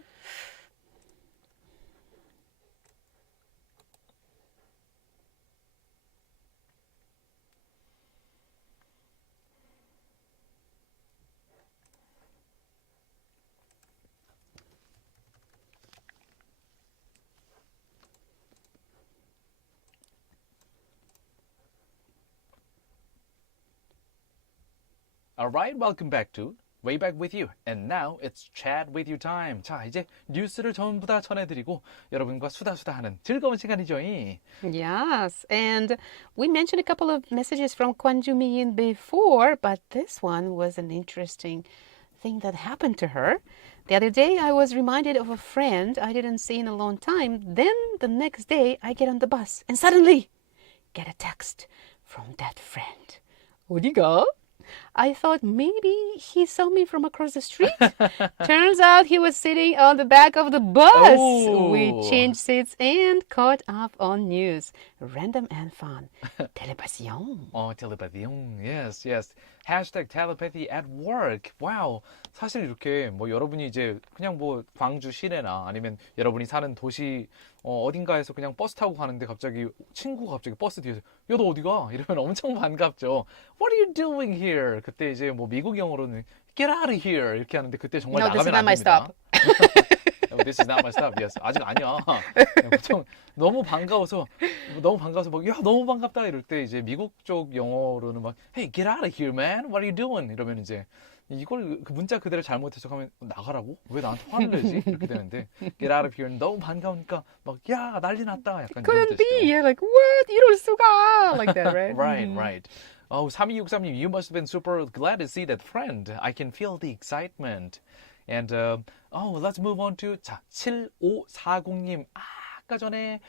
Alright, welcome back to Way Back With You. And now it's Chat With You time. 자, 이제 뉴스를 전부 다 전해드리고 여러분과 수다수다하는 즐거운 시간이죠. Yes, and we mentioned a couple of messages from Gwangju Min before, but this one was an interesting thing that happened to her. The other day, I was reminded of a friend I didn't see in a long time. Then the next day, I get on the bus and suddenly get a text from that friend. 어디가? I thought maybe he saw me from across the street. Turns out he was sitting on the back of the bus. We Oh. changed seats and caught up on news. Random and fun. Télépasion. telepathy. Yes, yes. Hashtag telepathy at work. Wow. 사실 이렇게 뭐 여러분이 이제 그냥 뭐 광주 시내나 아니면 여러분이 사는 도시 어딘가에서 그냥 버스 타고 가는데 갑자기 친구가 갑자기 버스 뒤에서 야, 너 어디가? 이러면 엄청 반갑죠. What are you doing here? 그때 이제 뭐 미국 영어로는 Get out of here 이렇게 하는데 그때 정말 No, this is 나가면 not my 안 됩니다. stop. This is not my stop. Yes. 아직 아니야. 보통 너무 반가워서 막 야, 너무 반갑다 이럴 때 이제 미국 쪽 영어로는 막 Hey, get out of here, man. What are you doing? 이러면 이제 이걸 그 문자 그대로 잘못 해석하면 나가라고? 왜 나한테 화를 내지? 이렇게 되는데 Get out of here. 너무 반가우니까 막 야, 난리 났다. 약간 이런 Couldn't be. 뜻이죠. Yeah, like, what? 이럴 수가. Like that, right? Right, right. Oh, 3263님, you must have been super glad to see that friend. I can feel the excitement. And let's move on to 자 7540님. 아까 전에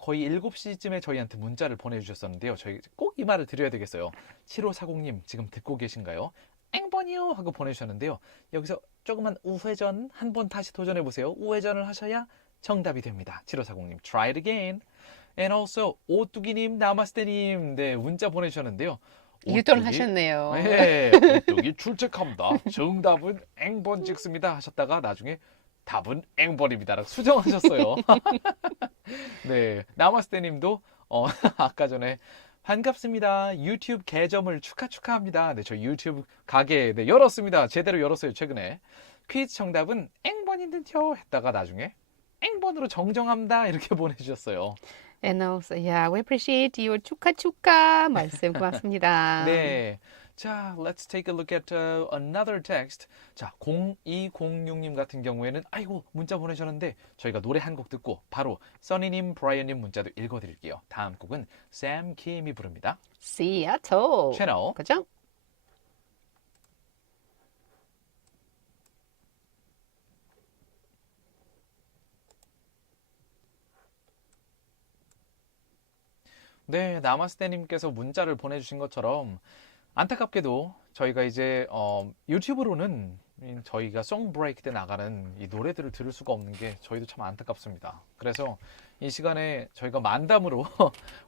거의 7시쯤에 저희한테 문자를 보내주셨었는데요. 저희 꼭 이 말을 드려야 되겠어요. 7540님 지금 듣고 계신가요? 앵번이요 하고 보내주셨는데요. 여기서 조금만 우회전 한번 다시 도전해보세요. 우회전을 하셔야 정답이 됩니다. 7540님 try it again. And also 오뚜기님 나마스테님 네 문자 보내주셨는데요. 유턴 오뚜기? 하셨네요. 네, 오뚜기 출첵합니다. 정답은 앵번 찍습니다 하셨다가 나중에 답은 앵번입니다라고 수정하셨어요. 네, 나마스테님도 아까 전에 반갑습니다. 유튜브 계정을 축하합니다. 네, 저 유튜브 가게 네, 열었습니다. 제대로 열었어요 최근에. 퀴즈 정답은 앵번인데요 했다가 나중에 앵번으로 정정합니다 이렇게 보내주셨어요. And also, yeah, we appreciate your 축하 말씀 고맙습니다. 네. 자, let's take a look at another text. 자, 0206님 같은 경우에는 아이고 문자 보내셨는데 저희가 노래 한 곡 듣고 바로 써니님, 브라이언님 문자도 읽어드릴게요. 다음 곡은 샘 킴이 부릅니다. Seattle. 채널 그죠? 네, 나마스테님께서 문자를 보내주신 것처럼 안타깝게도 저희가 이제 유튜브로는 저희가 송 브레이크 때 나가는 이 노래들을 들을 수가 없는 게 저희도 참 안타깝습니다. 그래서 이 시간에 저희가 만담으로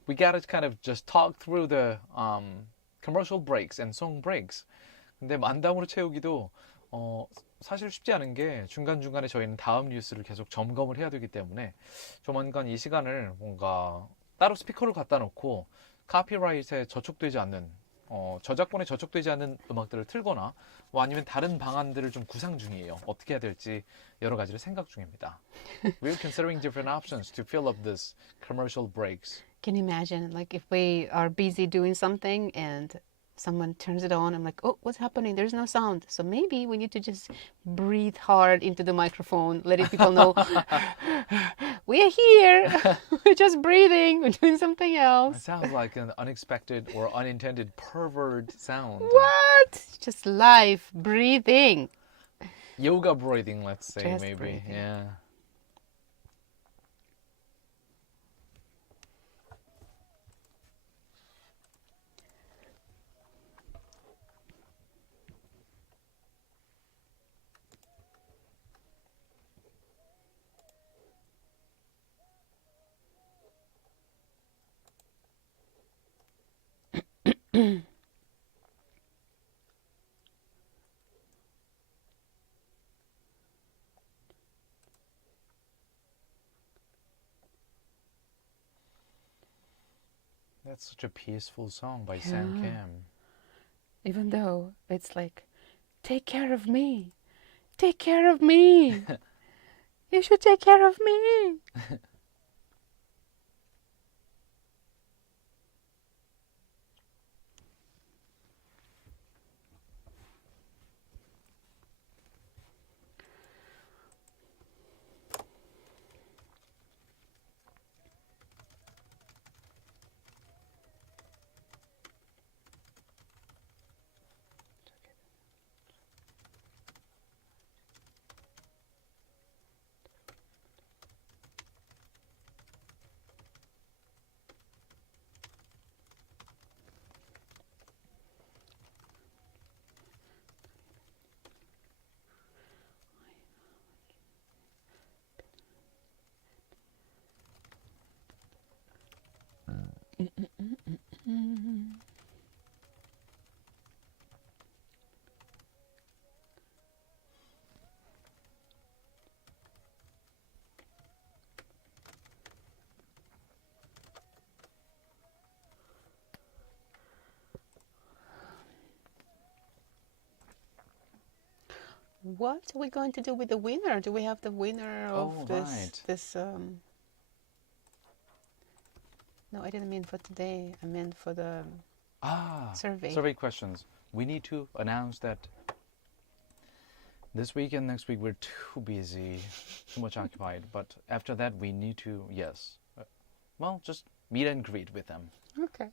we gotta kind of just talk through the commercial breaks and song breaks. 근데 만담으로 채우기도 사실 쉽지 않은 게 중간중간에 저희는 다음 뉴스를 계속 점검을 해야 되기 때문에 조만간 이 시간을 뭔가 따로 스피커를 갖다 놓고 카피라이트에 저촉되지 않는 저작권에 저촉되지 않는 음악들을 틀거나 뭐 아니면 다른 방안들을 좀 구상 중이에요. 어떻게 해야 될지 여러 가지를 생각 중입니다. We're considering different options to fill up this commercial breaks. Can you imagine, like, if we are busy doing something and someone turns it on, I'm like, oh, what's happening? There's no sound. So maybe we need to just breathe hard into the microphone, letting people know we are here. We're just breathing. We're doing something It else. sounds like an unexpected or unintended pervert sound. What? Just life, breathing. Yoga breathing, let's say, Just maybe. breathing. Yeah. That's such a peaceful song by Sam Yeah. Kim. Even though it's like, take care of me. Take care of me. You should take care of me. What are we going to do with the winner? Do we have the winner of Oh, this? right. This No, I didn't mean for today. I meant for the survey. Survey questions. We need to announce that this week and next week we're too busy, too much occupied. But after that, we need to, yes. Well, just meet and greet with them. Okay.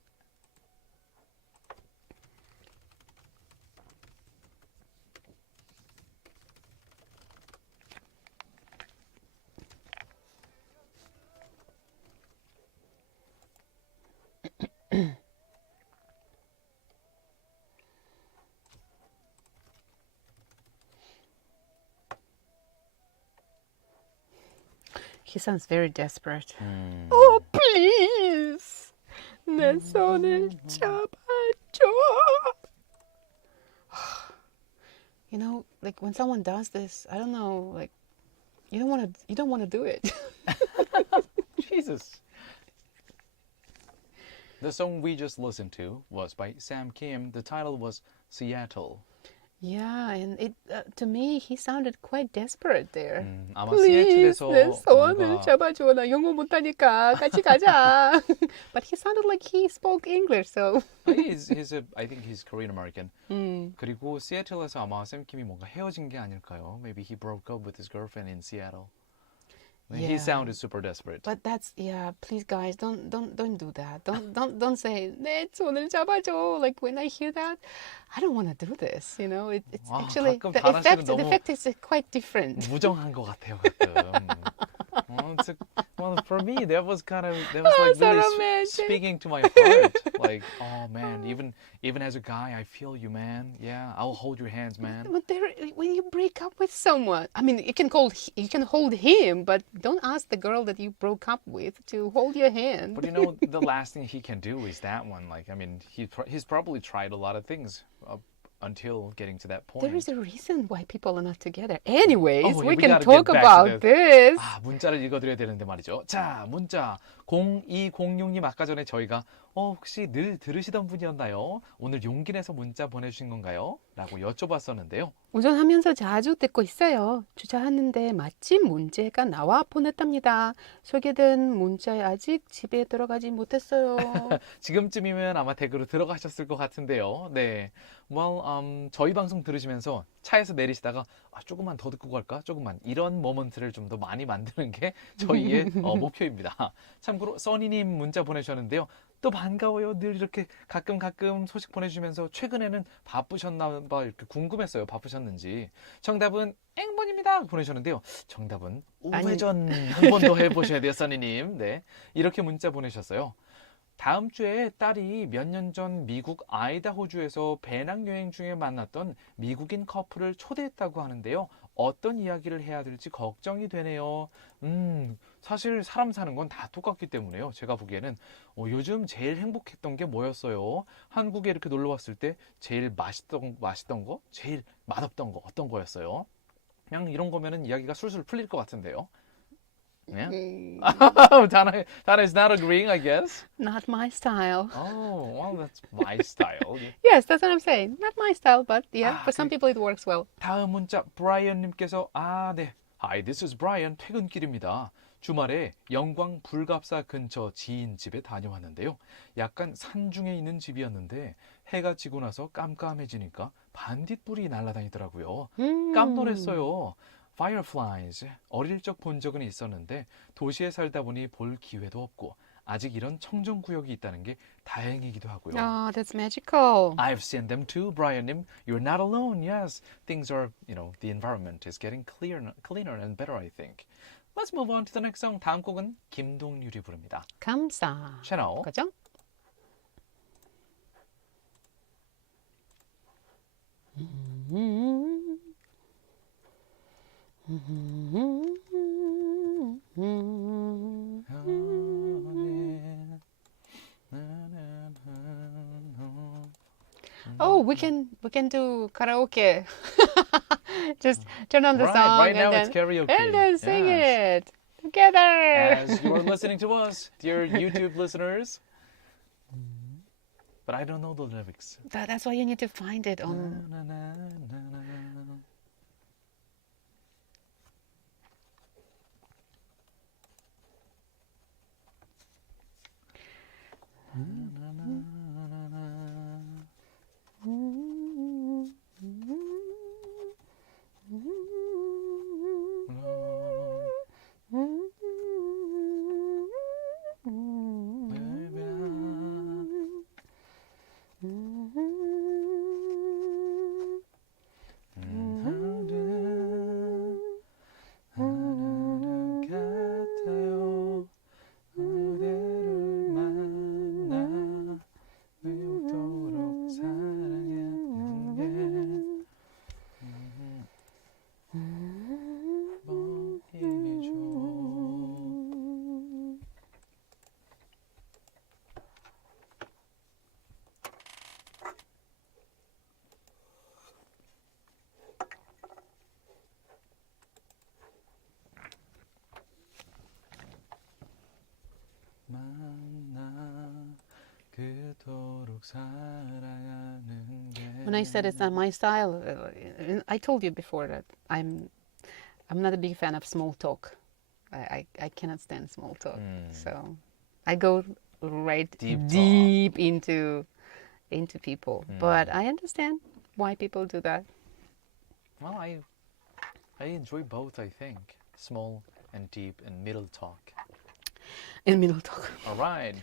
He sounds very desperate. Oh, please. 내 손을 잡아줘. You know, like when someone does this, I don't know, like you don't want to do it. Jesus. The song we just listened to was by Sam Kim. The title was Seattle. Yeah, and it to me he sounded quite desperate there. 아마 Please, 시애틀에서 내 손을 뭔가 잡아줘. 나 영어 못하니까 같이 가자. But he sounded like he spoke English, so. I think he's Korean American. 그리고 시애틀에서 아마 샘 킴이 뭔가 헤어진 게 아닐까요? Maybe he broke up with his girlfriend in Seattle. He Yeah. sounded super desperate. But that's please guys, don't do that. Don't say 내 손을 잡아줘. Like when I hear that, I don't want to do this. You know, it's 아, actually 가끔 the 잘하시는 effect 너무 is quite different. 무정한 것 같아요 가끔. Well, for me, that was like really romantic. speaking to my heart. Like, oh man, even as a guy, I feel you, man. Yeah, I'll hold your hands, man. But when you break up with someone, I mean, you can hold him, but don't ask the girl that you broke up with to hold your hand. But you know, the last thing he can do is that one. Like, I mean, he's probably tried a lot of things until getting to that point. There is a reason why people are not together. Anyways, Oh, we we can gotta talk get back about to this. 아, 문자를 읽어드려야 되는데 말이죠. 자, 문자 0206님 아까 전에 저희가 혹시 늘 들으시던 분이었나요? 오늘 용기 내서 문자 보내주신 건가요? 라고 여쭤봤었는데요. 운전하면서 자주 듣고 있어요. 주차하는데 마침 문제가 나와 보냈답니다. 소개된 문자에 아직 집에 들어가지 못했어요. 지금쯤이면 아마 댁으로 들어가셨을 것 같은데요. 네. 저희 방송 들으시면서 차에서 내리시다가 조금만 더 듣고 갈까? 조금만 이런 모먼트를 좀 더 많이 만드는 게 저희의 목표입니다. 참고로 써니님 문자 보내주셨는데요. 또 반가워요. 늘 이렇게 가끔 소식 보내주시면서 최근에는 바쁘셨나 봐 이렇게 궁금했어요. 바쁘셨는지. 정답은 X번입니다. 보내주셨는데요. 정답은 우회전 한 번 더 해보셔야 돼요. 써니님. 네. 이렇게 문자 보내셨어요. 다음 주에 딸이 몇 년 전 미국 아이다호주에서 배낭여행 중에 만났던 미국인 커플을 초대했다고 하는데요. 어떤 이야기를 해야 될지 걱정이 되네요. 사실 사람 사는 건 다 똑같기 때문에요. 제가 보기에는 요즘 제일 행복했던 게 뭐였어요? 한국에 이렇게 놀러 왔을 때 제일 맛있던 거, 제일 맛없던 거 어떤 거였어요? 그냥 이런 거면은 이야기가 술술 풀릴 것 같은데요. Yeah? Dana is not agreeing, I guess. Not my style. Oh, well, that's my style. Yes, that's what I'm saying. Not my style, but yeah, for some 그- people it works well. 다음 문자 브라이언님께서 네. Hi, this is Brian. 퇴근길입니다. 주말에 영광 불갑사 근처 지인 집에 다녀왔는데요. 약간 산중에 있는 집이었는데 해가 지고 나서 깜깜해지니까 반딧불이 날아다니더라고요. 깜놀했어요. Fireflies. 어릴 적 본 적은 있었는데 도시에 살다 보니 볼 기회도 없고 아직 이런 청정구역이 있다는 게 다행이기도 하고요. Oh, that's magical. I've seen them too, Brian님. You're not alone. Yes, things are, the environment is getting cleaner and better, I think. Let's move on to the next song. 다음 곡은 김동률이 부릅니다. 감사. Channel. 그죠? Oh, we can do karaoke. Just turn on the song Right now and it's karaoke. and then sing Yes. it together. As you're listening to us, dear YouTube listeners. But I don't know the lyrics. That's why you need to find it on. 그토록 살아가는 게 When I said it's not my style, I told you before that I'm not a big fan of small talk. I cannot stand small talk. So I go right Deep into people. But I understand why people do that. Well, I enjoy both, I think. Small and deep and middle talk. In middle talk. All right,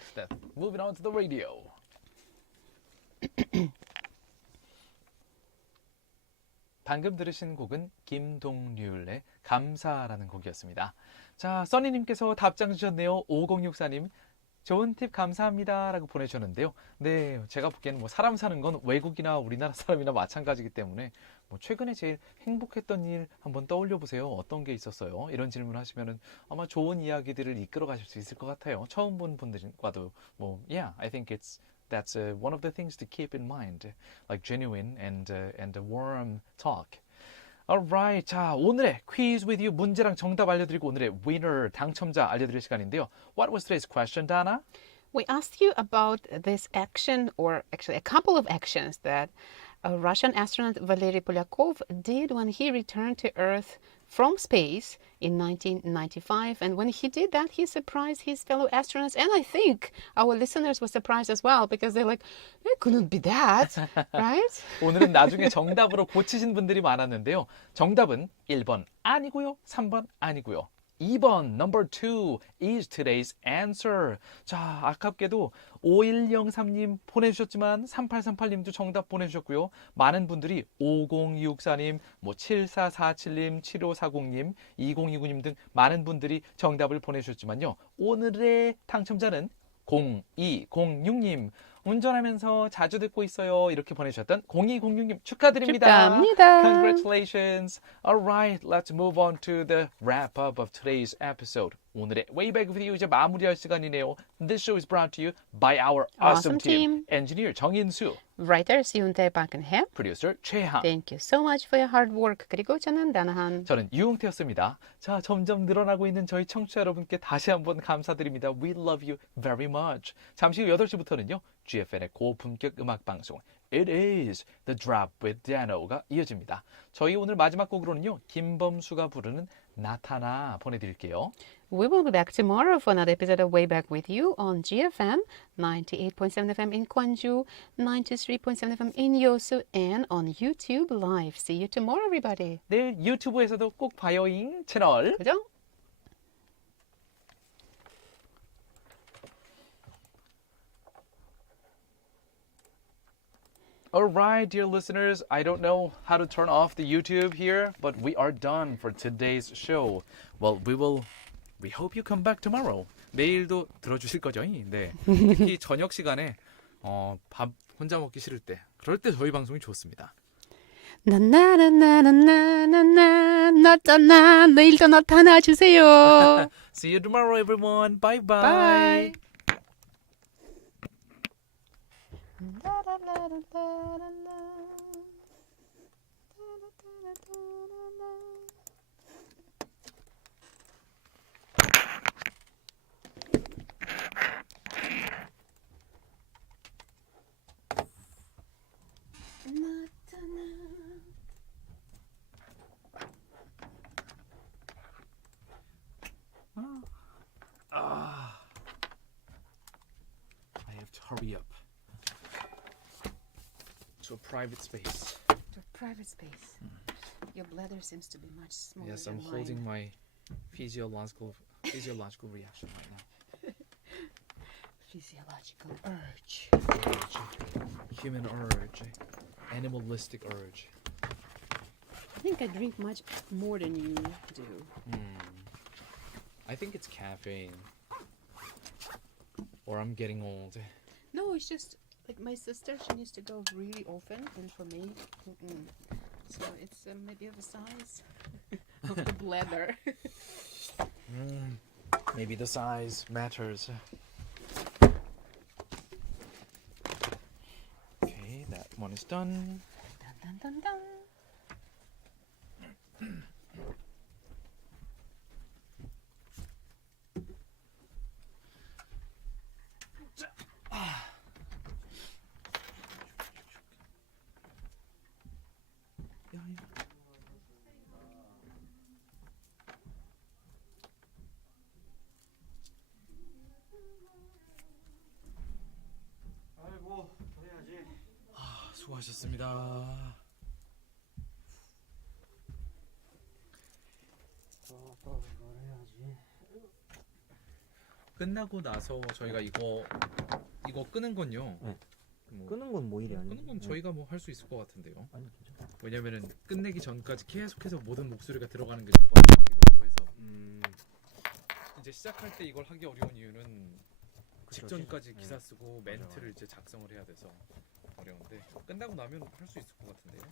moving on to the radio. 방금 들으신 곡은 김동률의 감사라는 곡이었습니다. 자, 써니님께서 답장 주셨네요. 5064님. 좋은 팁 감사합니다 라고 보내주셨는데요. 네, 제가 보기에는 뭐 사람 사는 건 외국이나 우리나라 사람이나 마찬가지이기 때문에 뭐 최근에 제일 행복했던 일 한번 떠올려 보세요. 어떤 게 있었어요? 이런 질문을 하시면은 아마 좋은 이야기들을 이끌어 가실 수 있을 것 같아요. 처음 본 분들과도 뭐, yeah, I think that's one of the things to keep in mind, like genuine and a warm talk. Alright, 자 오늘의 quiz with you 문제랑 정답 알려드리고 오늘의 winner 당첨자 알려드릴 시간인데요. What was today's question, Dana? We asked you about this action, or actually a couple of actions that Russian astronaut Valery Polyakov did when he returned to Earth from space in 1995. And when he did that, he surprised his fellow astronauts. And I think our listeners were surprised as well because they're like, it couldn't be that, right? 오늘은 나중에 정답으로 고치신 분들이 많았는데요. 정답은 1번 아니고요. 3번 아니고요. 2번 number 2 is today's answer. 자, 아깝게도 5103님 보내주셨지만 3838님도 정답 보내주셨고요. 많은 분들이 5064님, 7447님, 7540님, 2029님 등 많은 분들이 정답을 보내주셨지만요. 오늘의 당첨자는 0206님. 운전하면서 자주 듣고 있어요. 이렇게 보내주셨던 0206님 축하드립니다. 축하합니다. Congratulations. Alright, let's move on to the wrap up of today's episode. 오늘의 Way Back With You 이제 마무리할 시간이네요. This show is brought to you by our awesome Awesome team. Engineer 정인수, Writers 윤태 박은혜. Producer 최하. Thank you so much for your hard work. 그리고 저는 나나한. 저는 유웅태였습니다. 자, 점점 늘어나고 있는 저희 청취자 여러분께 다시 한번 감사드립니다. We love you very much. 잠시 후 8시부터는요. GFN의 고품격 음악 방송 It is The Drop with Dano가 이어집니다. 저희 오늘 마지막 곡으로는요. 김범수가 부르는 나타나 보내드릴게요. We will be back tomorrow for another episode of Way Back With You on GFM 98.7 FM in Gwangju, 93.7 FM in Yosu, and on YouTube Live. See you tomorrow, everybody. 내일 유튜브에서도 꼭 봐요잉 채널. 그죠? Alright, dear listeners, I don't know how to turn off the YouTube here, but we are done for today's show. Well, we hope you come back tomorrow. 내일도 들어주실 거죠? 네. 특히 저녁 시간에 밥 혼자 먹기 싫을 때, 그럴 때 저희 방송이 좋습니다. 나나나나나나나나 나타나 내일도 나타나 주세요. See you tomorrow, everyone. Bye bye. Bye. I have to hurry up to a private space. To a private space. Your bladder seems to be much smaller Yes, than I'm holding my physiological reaction right now. physiological urge. Human urge, animalistic urge. I think I drink much more than you do. I think it's caffeine. Or I'm getting old. No, it's just like my sister. She needs to go really often, and for me, so it's maybe of a size of the bladder. Maybe the size matters. Okay, that one is done. Dun, dun, dun, dun. 아이고 해야지. 수고하셨습니다. 또 이걸 해야지. 끝나고 나서 저희가 이거 끄는 건요. 네. 뭐, 끄는 건 뭐 일이 아니에요. 끄는 건 저희가 뭐 할 수 있을 것 같은데요. 아니 괜찮아. 왜냐면은 끝내기 전까지 계속해서 모든 목소리가 들어가는 게 좀 뻔뻔하기도 하고 해서 이제 시작할 때 이걸 하기 어려운 이유는 직전까지 기사 쓰고 멘트를 이제 작성을 해야 돼서 어려운데 끝나고 나면 할 수 있을 것 같은데요.